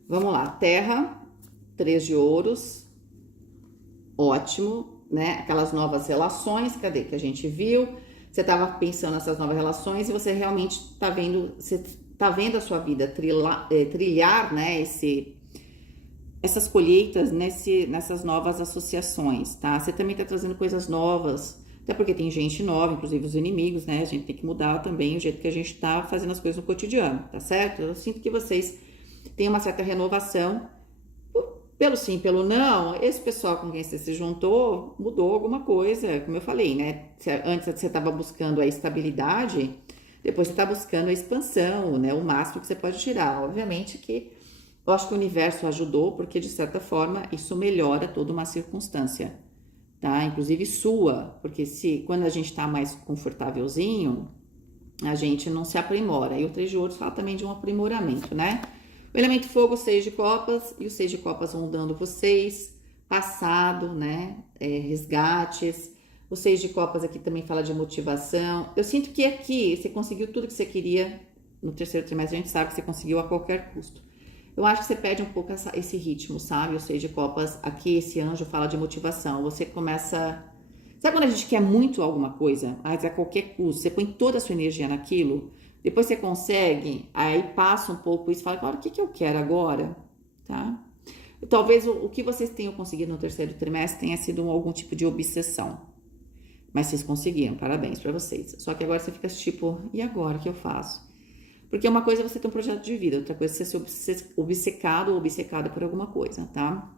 Vamos lá, terra, 3 de ouros, ótimo, né? Aquelas novas relações, cadê que a gente viu? Você estava pensando nessas novas relações e você realmente está vendo, você tá vendo a sua vida trilhar, né? Essas colheitas nessas novas associações, tá? Você também está trazendo coisas novas, até porque tem gente nova, inclusive os inimigos, né? A gente tem que mudar também o jeito que a gente está fazendo as coisas no cotidiano, tá certo? Eu sinto que vocês tem uma certa renovação, pelo sim, pelo não, esse pessoal com quem você se juntou mudou alguma coisa, como eu falei, né? Antes você estava buscando a estabilidade, depois você está buscando a expansão, né? O máximo que você pode tirar. Obviamente que eu acho que o universo ajudou, porque de certa forma isso melhora toda uma circunstância, tá? Inclusive sua, porque quando a gente está mais confortávelzinho, a gente não se aprimora. E o 3 de ouros fala também de um aprimoramento, né? O elemento fogo, 6 de copas, e os 6 de copas vão dando vocês, passado, né, resgates. O 6 de copas aqui também fala de motivação. Eu sinto que aqui você conseguiu tudo que você queria no terceiro trimestre, a gente sabe que você conseguiu a qualquer custo. Eu acho que você perde um pouco esse ritmo, sabe? O 6 de copas, aqui esse anjo fala de motivação. Você começa... Sabe quando a gente quer muito alguma coisa, mas a qualquer custo, você põe toda a sua energia naquilo... Depois você consegue, aí passa um pouco isso e fala, agora o que eu quero agora, tá? Talvez o que vocês tenham conseguido no terceiro trimestre tenha sido algum tipo de obsessão. Mas vocês conseguiram, parabéns pra vocês. Só que agora você fica tipo, e agora o que eu faço? Porque uma coisa é você ter um projeto de vida, outra coisa é você ser obcecado ou obcecada por alguma coisa, tá?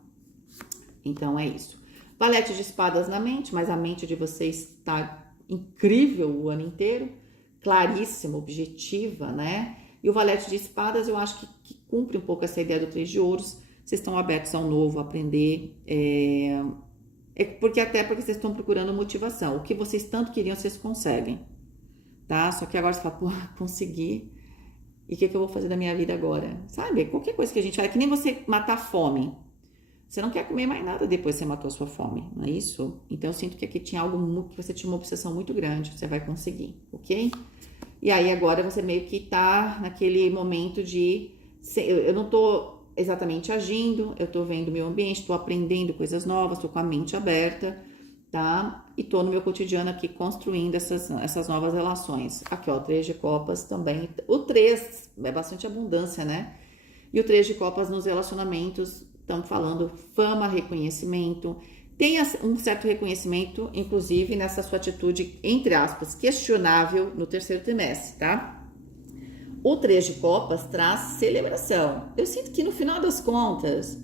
Então é isso. Valete de espadas na mente, mas a mente de vocês tá incrível o ano inteiro. Claríssima, objetiva, né? E o valete de espadas, eu acho que cumpre um pouco essa ideia do 3 de ouros. Vocês estão abertos ao novo, a aprender. Porque vocês estão procurando motivação. O que vocês tanto queriam, vocês conseguem, tá? Só que agora você fala, pô, consegui. E o que eu vou fazer da minha vida agora? Sabe? Qualquer coisa que a gente faz, é que nem você matar a fome. Você não quer comer mais nada depois que você matou a sua fome, não é isso? Então eu sinto que aqui tinha algo que você tinha uma obsessão muito grande, você vai conseguir, ok? E aí agora você meio que tá naquele momento de... Eu não tô exatamente agindo, eu tô vendo o meu ambiente, tô aprendendo coisas novas, tô com a mente aberta, tá? E tô no meu cotidiano aqui construindo essas novas relações. Aqui, ó, 3 de copas também. O 3 é bastante abundância, né? E o 3 de copas nos relacionamentos estamos falando fama, reconhecimento. Tenha um certo reconhecimento, inclusive, nessa sua atitude, entre aspas, questionável no terceiro trimestre, tá? O 3 de copas traz celebração. Eu sinto que no final das contas,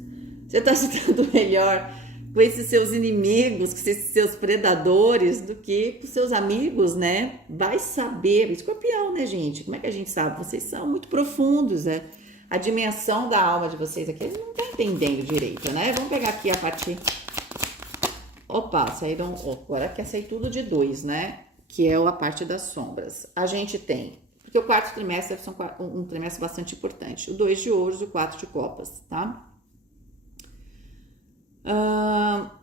você está se dando melhor com esses seus inimigos, com esses seus predadores, do que com seus amigos, né? Vai saber. Escorpião, né, gente? Como é que a gente sabe? Vocês são muito profundos, né? A dimensão da alma de vocês aqui, eles não estão entendendo direito, né? Vamos pegar aqui a parte... Opa, saíram... Agora quer sair tudo de 2, né? Que é a parte das sombras. A gente tem... Porque o quarto trimestre é um trimestre bastante importante. O 2 de ouros e o 4 de copas, tá?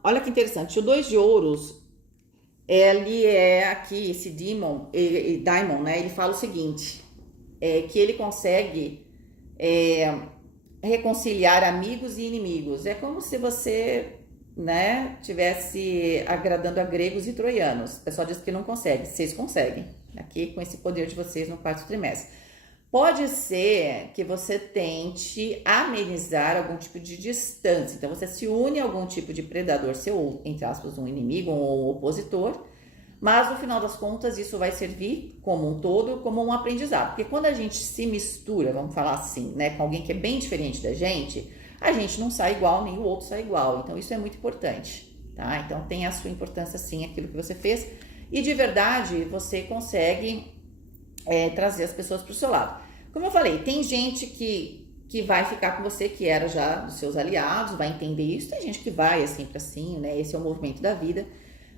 Olha que interessante. O 2 de ouros, ele é aqui, esse Diamond, né? Ele fala o seguinte, que ele consegue reconciliar amigos e inimigos. É como se você, né, tivesse agradando a gregos e troianos. O pessoal diz que não consegue. Vocês conseguem. Aqui com esse poder de vocês no quarto trimestre. Pode ser que você tente amenizar algum tipo de distância. Então, você se une a algum tipo de predador seu, entre aspas, um inimigo ou um opositor. Mas, no final das contas, isso vai servir como um todo, como um aprendizado. Porque quando a gente se mistura, vamos falar assim, né, com alguém que é bem diferente da gente, a gente não sai igual, nem o outro sai igual. Então, isso é muito importante, tá? Então, tem a sua importância, sim, aquilo que você fez. E de verdade, você consegue trazer as pessoas para o seu lado. Como eu falei, tem gente que vai ficar com você, que era já dos seus aliados, vai entender isso. Tem gente que vai, é sempre assim, né? Esse é o movimento da vida.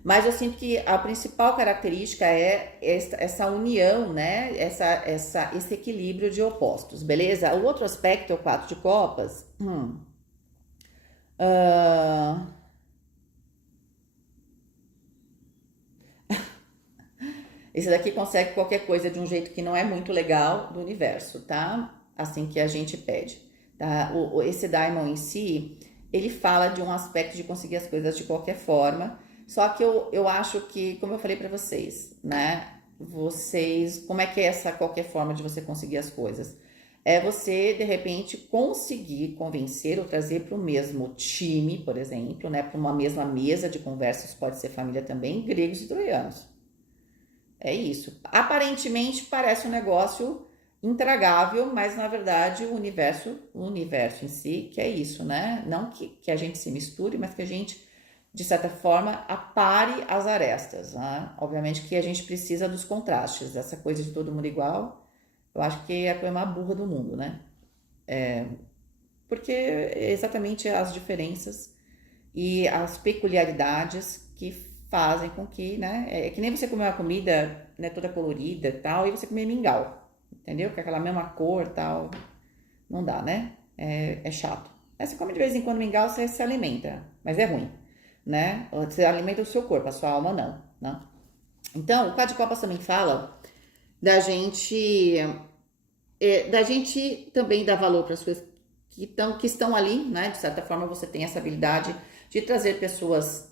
Mas eu sinto que a principal característica é essa união, né? Esse equilíbrio de opostos, beleza? O outro aspecto é o 4 de copas. Esse daqui consegue qualquer coisa de um jeito que não é muito legal do universo, tá? Assim que a gente pede, tá? Esse Diamond em si, ele fala de um aspecto de conseguir as coisas de qualquer forma, só que eu acho que, como eu falei pra vocês, né? Como é que é essa qualquer forma de você conseguir as coisas? É você, de repente, conseguir convencer ou trazer para o mesmo time, por exemplo, né? Para uma mesma mesa de conversas, pode ser família também, gregos e troianos. É isso. Aparentemente parece um negócio intragável, mas na verdade o universo em si, que é isso, né? Não que a gente se misture, mas que a gente, de certa forma, apare as arestas, né? Obviamente que a gente precisa dos contrastes, essa coisa de todo mundo igual, eu acho que é a coisa mais burra do mundo, né? Porque é exatamente as diferenças e as peculiaridades que fazem com que, né? É que nem você comer uma comida, né, toda colorida e tal, e você comer mingau, entendeu? Com aquela mesma cor e tal. Não dá, né? É chato. Aí você come de vez em quando mingau, você se alimenta, mas é ruim, né? Você alimenta o seu corpo, a sua alma não, né? Então, o quadro de copas também fala da gente também dar valor para as coisas que estão ali, né? De certa forma, você tem essa habilidade de trazer pessoas,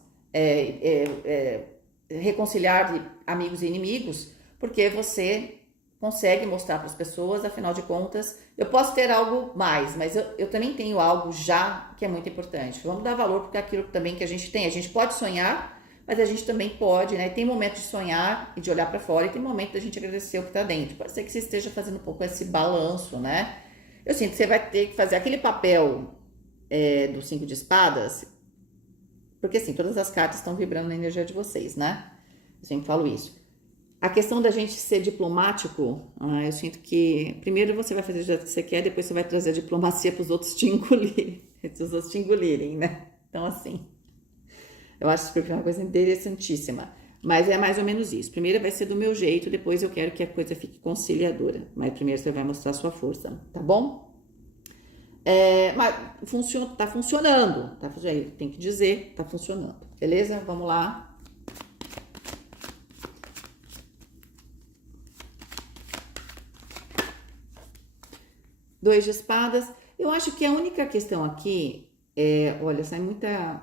reconciliar amigos e inimigos, porque você consegue mostrar para as pessoas, afinal de contas, eu posso ter algo mais, mas eu também tenho algo já que é muito importante. Vamos dar valor porque é aquilo também que a gente tem. A gente pode sonhar, mas a gente também pode, né? Tem momento de sonhar e de olhar para fora, e tem momento da gente agradecer o que está dentro. Pode ser que você esteja fazendo um pouco esse balanço, né? Eu sinto que você vai ter que fazer aquele papel do 5 de espadas, porque assim, todas as cartas estão vibrando na energia de vocês, né? Eu sempre falo isso. A questão da gente ser diplomático, eu sinto que primeiro você vai fazer o que você quer, depois você vai trazer a diplomacia para os outros te engolirem, né? Então assim, eu acho isso uma coisa interessantíssima. Mas é mais ou menos isso. Primeiro vai ser do meu jeito, depois eu quero que a coisa fique conciliadora. Mas primeiro você vai mostrar a sua força, tá bom? Mas tá funcionando, tá? Tem que dizer, tá funcionando. Beleza? Vamos lá. Dois de espadas. Eu acho que a única questão aqui olha, sai muita...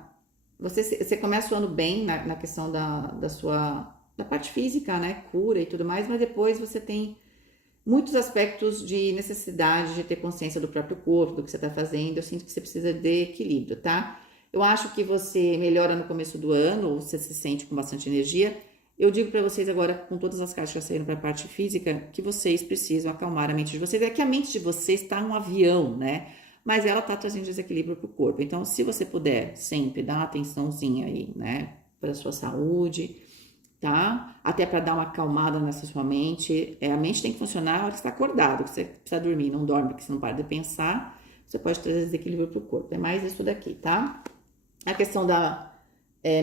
Você começa o ano bem na questão da parte física, né? Cura e tudo mais, mas depois você tem muitos aspectos de necessidade de ter consciência do próprio corpo, do que você está fazendo. Eu sinto que você precisa de equilíbrio, tá? Eu acho que você melhora no começo do ano, ou você se sente com bastante energia. Eu digo para vocês agora, com todas as cartas que já saíram para a parte física, que vocês precisam acalmar a mente de vocês. É que a mente de vocês está um avião, né? Mas ela está trazendo desequilíbrio para o corpo. Então, se você puder sempre dar uma atençãozinha aí, né? Para a sua saúde, tá? Até para dar uma acalmada nessa sua mente. A mente tem que funcionar na hora que você está acordado, que você precisa dormir, não dorme, porque você não para de pensar. Você pode trazer desequilíbrio para o corpo. É mais isso daqui, tá? A questão da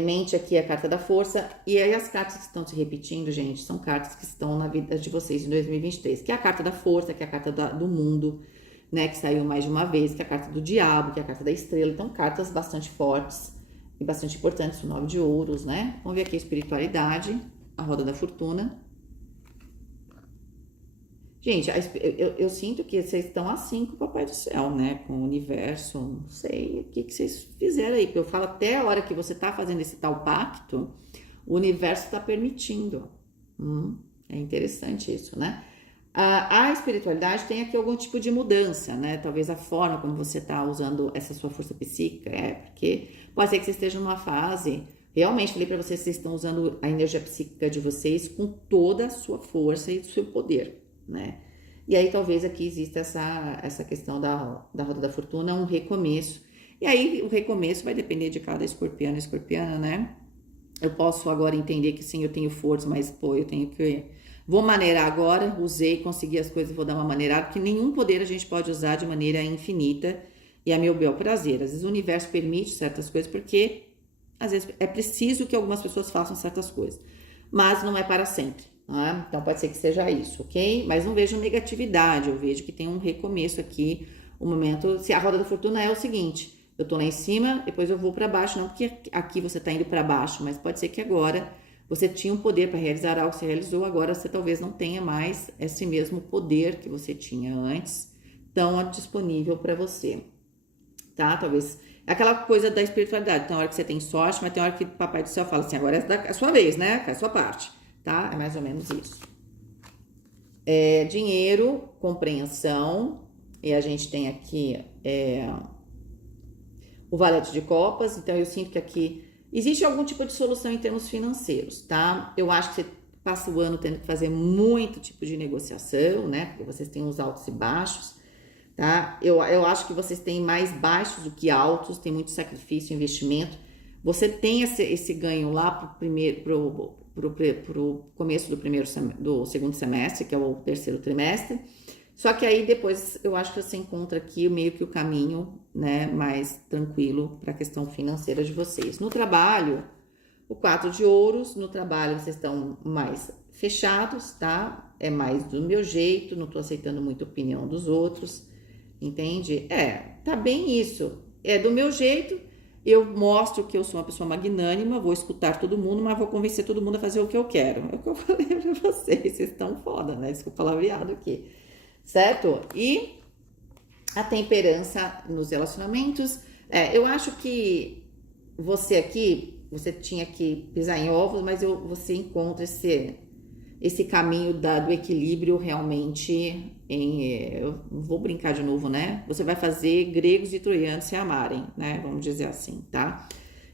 mente aqui é a carta da força. E aí as cartas que estão se repetindo, gente, são cartas que estão na vida de vocês em 2023. Que é a carta da força, que é a carta do mundo, né? Que saiu mais de uma vez, que é a carta do diabo, que é a carta da estrela. Então, cartas bastante fortes e bastante importantes. O 9 de ouros, né? Vamos ver aqui a espiritualidade, a roda da fortuna. Gente, eu sinto que vocês estão assim com o Papai do Céu, né? Com o universo, não sei o que vocês fizeram aí. Porque eu falo, até a hora que você tá fazendo esse tal pacto, o universo tá permitindo. É interessante isso, né? A espiritualidade tem aqui algum tipo de mudança, né? Talvez a forma como você tá usando essa sua força psíquica, porque pode ser que você esteja numa fase... Realmente, falei pra vocês, vocês estão usando a energia psíquica de vocês com toda a sua força e o seu poder, né? E aí talvez aqui exista essa questão da roda da fortuna, um recomeço. E aí o recomeço vai depender de cada escorpiano e escorpiana, né? Eu posso agora entender que sim, eu tenho força, mas pô, eu tenho que... Vou maneirar agora, usei, consegui as coisas, vou dar uma maneirada, porque nenhum poder a gente pode usar de maneira infinita e a meu bel prazer. Às vezes o universo permite certas coisas porque às vezes é preciso que algumas pessoas façam certas coisas, mas não é para sempre. Então pode ser que seja isso, ok? Mas não vejo negatividade, eu vejo que tem um recomeço aqui, um momento. Se a roda da fortuna é o seguinte, eu tô lá em cima, depois eu vou para baixo, não porque aqui você tá indo para baixo, mas pode ser que agora você tinha um poder para realizar algo que você realizou, agora você talvez não tenha mais esse mesmo poder que você tinha antes, tão disponível para você, tá? Talvez aquela coisa da espiritualidade, tem hora que você tem sorte, mas tem hora que o Papai do Céu fala assim, agora é a sua vez, né? É a sua parte. Tá? É mais ou menos isso. Dinheiro, compreensão. E a gente tem aqui o valete de copas. Então, eu sinto que aqui existe algum tipo de solução em termos financeiros, tá? Eu acho que você passa o ano tendo que fazer muito tipo de negociação, né? Porque vocês têm os altos e baixos, tá? Eu acho que vocês têm mais baixos do que altos, tem muito sacrifício, investimento. Você tem esse ganho lá pro começo do segundo semestre, que é o terceiro trimestre. Só que aí depois eu acho que você encontra aqui meio que o caminho, né, mais tranquilo para a questão financeira de vocês. No trabalho, o 4 de ouros, no trabalho vocês estão mais fechados, tá? É mais do meu jeito, não tô aceitando muito a opinião dos outros, entende? Tá bem isso. É do meu jeito. Eu mostro que eu sou uma pessoa magnânima, vou escutar todo mundo, mas vou convencer todo mundo a fazer o que eu quero. É o que eu falei pra vocês estão foda, né? Desculpa o palavreado aqui, certo? E a temperança nos relacionamentos. Eu acho que você aqui, você tinha que pisar em ovos, mas você encontra esse caminho do equilíbrio realmente eu vou brincar de novo, né? Você vai fazer gregos e troianos se amarem, né? Vamos dizer assim, tá?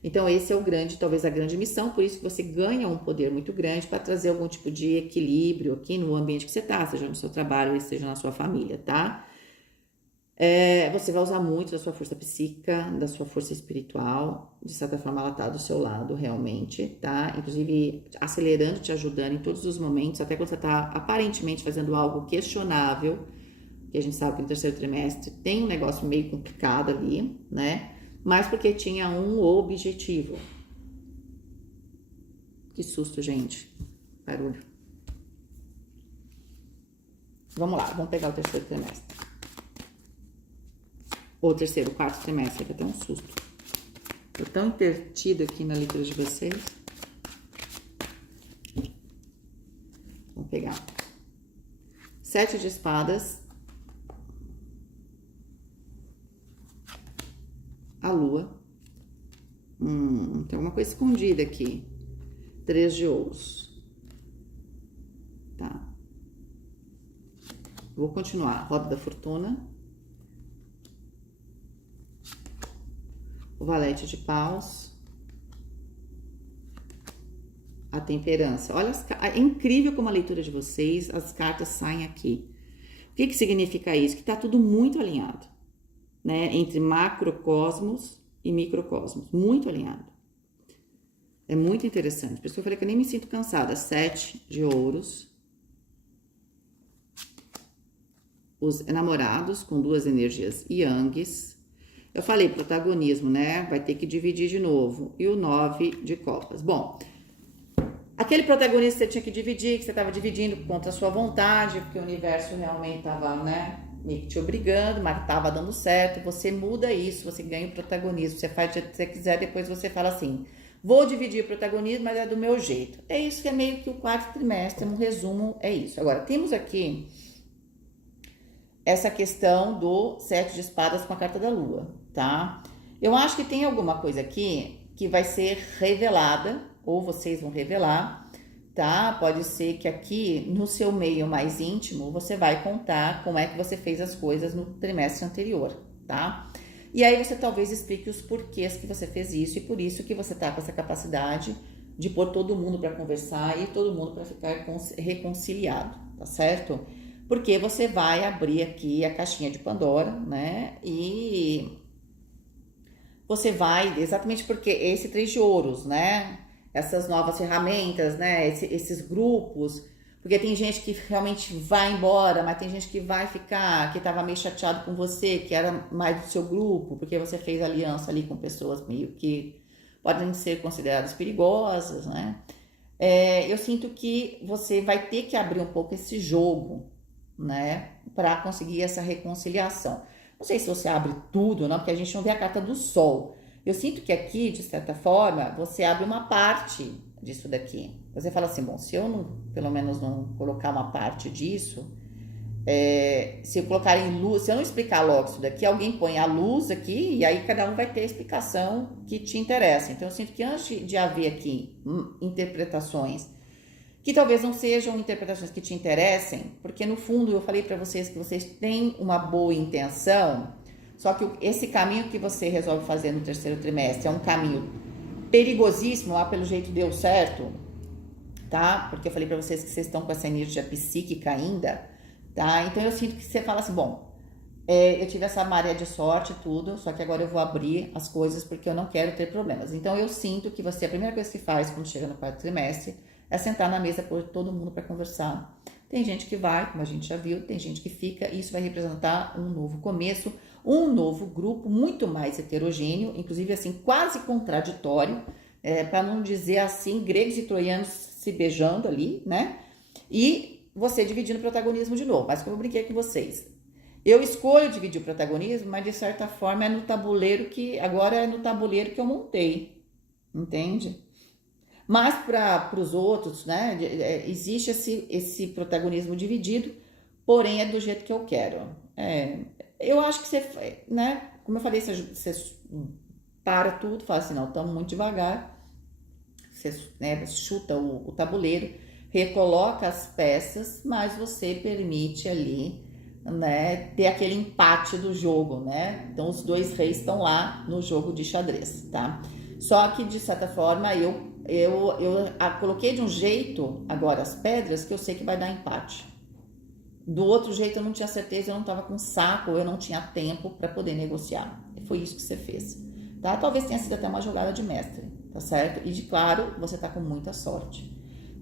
Então, esse é talvez a grande missão, por isso que você ganha um poder muito grande para trazer algum tipo de equilíbrio aqui no ambiente que você tá, seja no seu trabalho, seja na sua família, tá? Você vai usar muito da sua força psíquica, da sua força espiritual. De certa forma, ela tá do seu lado, realmente, tá? Inclusive, acelerando, te ajudando em todos os momentos, até quando você tá aparentemente fazendo algo questionável, que a gente sabe que no terceiro trimestre tem um negócio meio complicado ali, né? Mas porque tinha um objetivo. Que susto, gente. Barulho. Vamos lá, vamos pegar o terceiro trimestre. Ou terceiro, quarto trimestre, que até um susto. Tô tão intertida aqui na leitura de vocês. Vamos pegar. 7 de espadas. A lua. Tem alguma coisa escondida aqui. 3 de ouros. Tá. Vou continuar. Roda da Fortuna. O Valete de Paus. A Temperança. Olha, é incrível como a leitura de vocês, as cartas saem aqui. O que significa isso? Que tá tudo muito alinhado, né? Entre macrocosmos e microcosmos. Muito alinhado. É muito interessante. Por isso que eu falei que eu nem me sinto cansada. 7 de ouros. Os enamorados com 2 energias yangues. Eu falei protagonismo, né? Vai ter que dividir de novo. E o 9 de copas. Bom, aquele protagonismo que você tinha que dividir, que você estava dividindo contra a sua vontade, porque o universo realmente estava, né, meio que te obrigando, mas estava dando certo. Você muda isso, você ganha o protagonismo. Você faz o jeito que você quiser, depois você fala assim: vou dividir o protagonismo, mas é do meu jeito. É isso que é meio que o 4º trimestre, um resumo, é isso. Agora, temos aqui essa questão do 7 de espadas com a carta da lua, tá? Eu acho que tem alguma coisa aqui que vai ser revelada, ou vocês vão revelar, tá? Pode ser que aqui, no seu meio mais íntimo, você vai contar como é que você fez as coisas no trimestre anterior, tá? E aí você talvez explique os porquês que você fez isso, e por isso que você tá com essa capacidade de pôr todo mundo para conversar e todo mundo para ficar reconciliado, tá certo? Porque você vai abrir aqui a caixinha de Pandora, né? E você vai, exatamente porque esse 3 de ouros, né? Essas novas ferramentas, né? Esses grupos, porque tem gente que realmente vai embora, mas tem gente que vai ficar, que tava meio chateado com você, que era mais do seu grupo, porque você fez aliança ali com pessoas meio que podem ser consideradas perigosas, né? Eu sinto que você vai ter que abrir um pouco esse jogo, né, para conseguir essa reconciliação. Não sei se você abre tudo, não, porque a gente não vê a carta do sol. Eu sinto que aqui, de certa forma, você abre uma parte disso daqui. Você fala assim, bom, se eu não, pelo menos não colocar uma parte disso, se eu colocar em luz, se eu não explicar logo isso daqui, alguém põe a luz aqui e aí cada um vai ter a explicação que te interessa. Então eu sinto que antes de haver aqui interpretações que talvez não sejam interpretações que te interessem, porque no fundo eu falei para vocês que vocês têm uma boa intenção, só que esse caminho que você resolve fazer no 3º trimestre é um caminho perigosíssimo, lá pelo jeito deu certo, tá? Porque eu falei para vocês que vocês estão com essa energia psíquica ainda, tá? Então eu sinto que você fala assim, bom, eu tive essa maré de sorte e tudo, só que agora eu vou abrir as coisas porque eu não quero ter problemas. Então eu sinto que você, a primeira coisa que faz quando chega no 4º trimestre, é sentar na mesa por todo mundo para conversar. Tem gente que vai, como a gente já viu, tem gente que fica, e isso vai representar um novo começo, um novo grupo muito mais heterogêneo, inclusive assim, quase contraditório, para não dizer assim, gregos e troianos se beijando ali, né? E você dividindo o protagonismo de novo, mas como eu brinquei com vocês, eu escolho dividir o protagonismo, mas de certa forma é no tabuleiro que, agora é no tabuleiro que eu montei, entende? Mas para os outros, né, existe esse protagonismo dividido, porém é do jeito que eu quero. Eu acho que você, né, como eu falei, você para tudo, fala assim, não, estamos muito devagar, você, né, chuta o tabuleiro, recoloca as peças, mas você permite ali, né, ter aquele empate do jogo, né? Então os 2 reis estão lá no jogo de xadrez, tá? Só que de certa forma eu coloquei de um jeito agora as pedras que eu sei que vai dar empate. Do outro jeito eu não tinha certeza, eu não estava com saco, eu não tinha tempo para poder negociar. E foi isso que você fez, tá? Talvez tenha sido até uma jogada de mestre, tá certo? E de claro, você tá com muita sorte,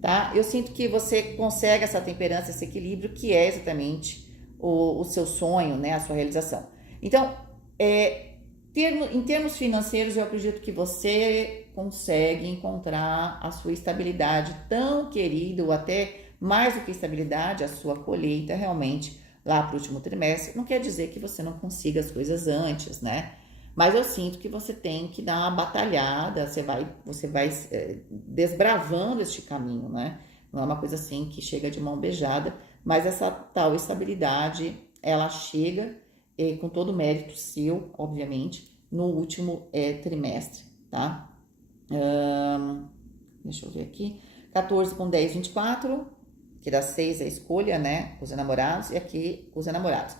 tá? Eu sinto que você consegue essa temperança, esse equilíbrio, que é exatamente o seu sonho, né? A sua realização. Então, em termos financeiros, eu acredito que você consegue encontrar a sua estabilidade tão querida, ou até mais do que estabilidade, a sua colheita realmente lá para o último trimestre. Não quer dizer que você não consiga as coisas antes, né? Mas eu sinto que você tem que dar uma batalhada, você vai desbravando este caminho, né? Não é uma coisa assim que chega de mão beijada, mas essa tal estabilidade, ela chega com todo o mérito seu, obviamente, no último trimestre, tá? Deixa eu ver aqui. 14 com 10, 24, que dá 6 é a escolha, né, os enamorados, e aqui os enamorados.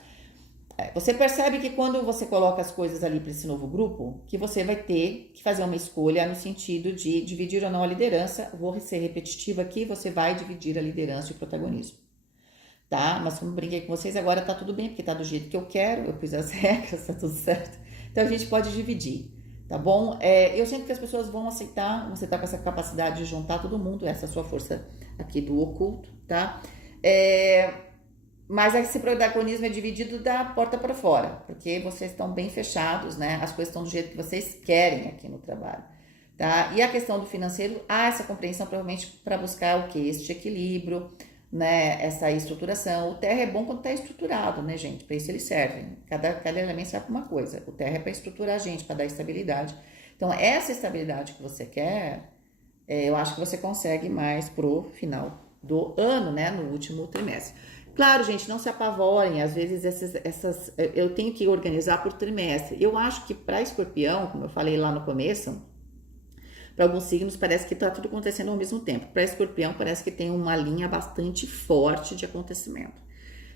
Você percebe que quando você coloca as coisas ali para esse novo grupo, que você vai ter que fazer uma escolha no sentido de dividir ou não a liderança. Vou ser repetitiva aqui, você vai dividir a liderança e o protagonismo. Tá? Mas como brinquei com vocês, agora tá tudo bem, porque tá do jeito que eu quero, eu pus as regras, tá tudo certo. Então a gente pode dividir, tá bom? Eu sinto que as pessoas vão aceitar, você tá com essa capacidade de juntar todo mundo, essa é a sua força aqui do oculto, tá? Mas esse protagonismo é dividido da porta para fora, porque vocês estão bem fechados, né? As coisas estão do jeito que vocês querem aqui no trabalho, tá? E a questão do financeiro, há essa compreensão provavelmente para buscar o quê? Este equilíbrio, né? Essa estruturação. O terra é bom quando está estruturado, né, gente? Para isso ele serve. Cada elemento serve para uma coisa. O terra é para estruturar a gente, para dar estabilidade. Então, essa estabilidade que você quer, eu acho que você consegue mais pro final do ano, né? No último trimestre. Claro, gente, não se apavorem, às vezes eu tenho que organizar por trimestre. Eu acho que para Escorpião, como eu falei lá no começo, para alguns signos parece que está tudo acontecendo ao mesmo tempo. Para Escorpião parece que tem uma linha bastante forte de acontecimento,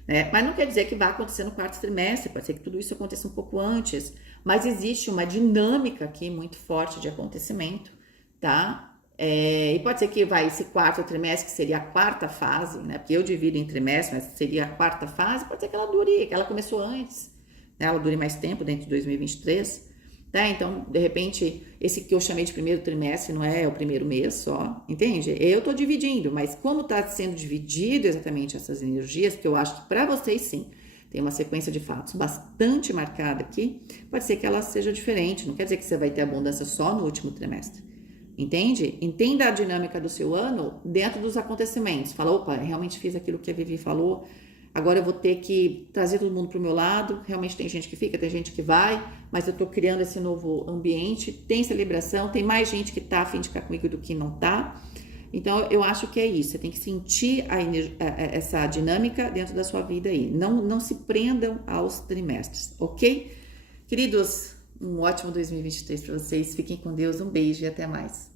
né? Mas não quer dizer que vai acontecer no quarto trimestre, pode ser que tudo isso aconteça um pouco antes, mas existe uma dinâmica aqui muito forte de acontecimento, tá? E pode ser que esse quarto trimestre, que seria a quarta fase, né? Porque eu divido em trimestre, mas seria a quarta fase, pode ser que ela dure, que ela começou antes, né? Ela dure mais tempo, dentro de 2023, tá? Então, de repente, esse que eu chamei de primeiro trimestre não é o primeiro mês só, entende? Eu tô dividindo, mas como tá sendo dividido exatamente essas energias, que eu acho que para vocês sim, tem uma sequência de fatos bastante marcada aqui, pode ser que ela seja diferente, não quer dizer que você vai ter abundância só no último trimestre. Entende? Entenda a dinâmica do seu ano dentro dos acontecimentos. Fala, opa, realmente fiz aquilo que a Vivi falou, agora eu vou ter que trazer todo mundo pro meu lado. Realmente tem gente que fica, tem gente que vai, mas eu tô criando esse novo ambiente, tem celebração, tem mais gente que tá a fim de ficar comigo do que não tá. Então, eu acho que é isso, você tem que sentir essa dinâmica dentro da sua vida aí. Não se prendam aos trimestres, ok? Queridos, um ótimo 2023 para vocês. Fiquem com Deus, um beijo e até mais.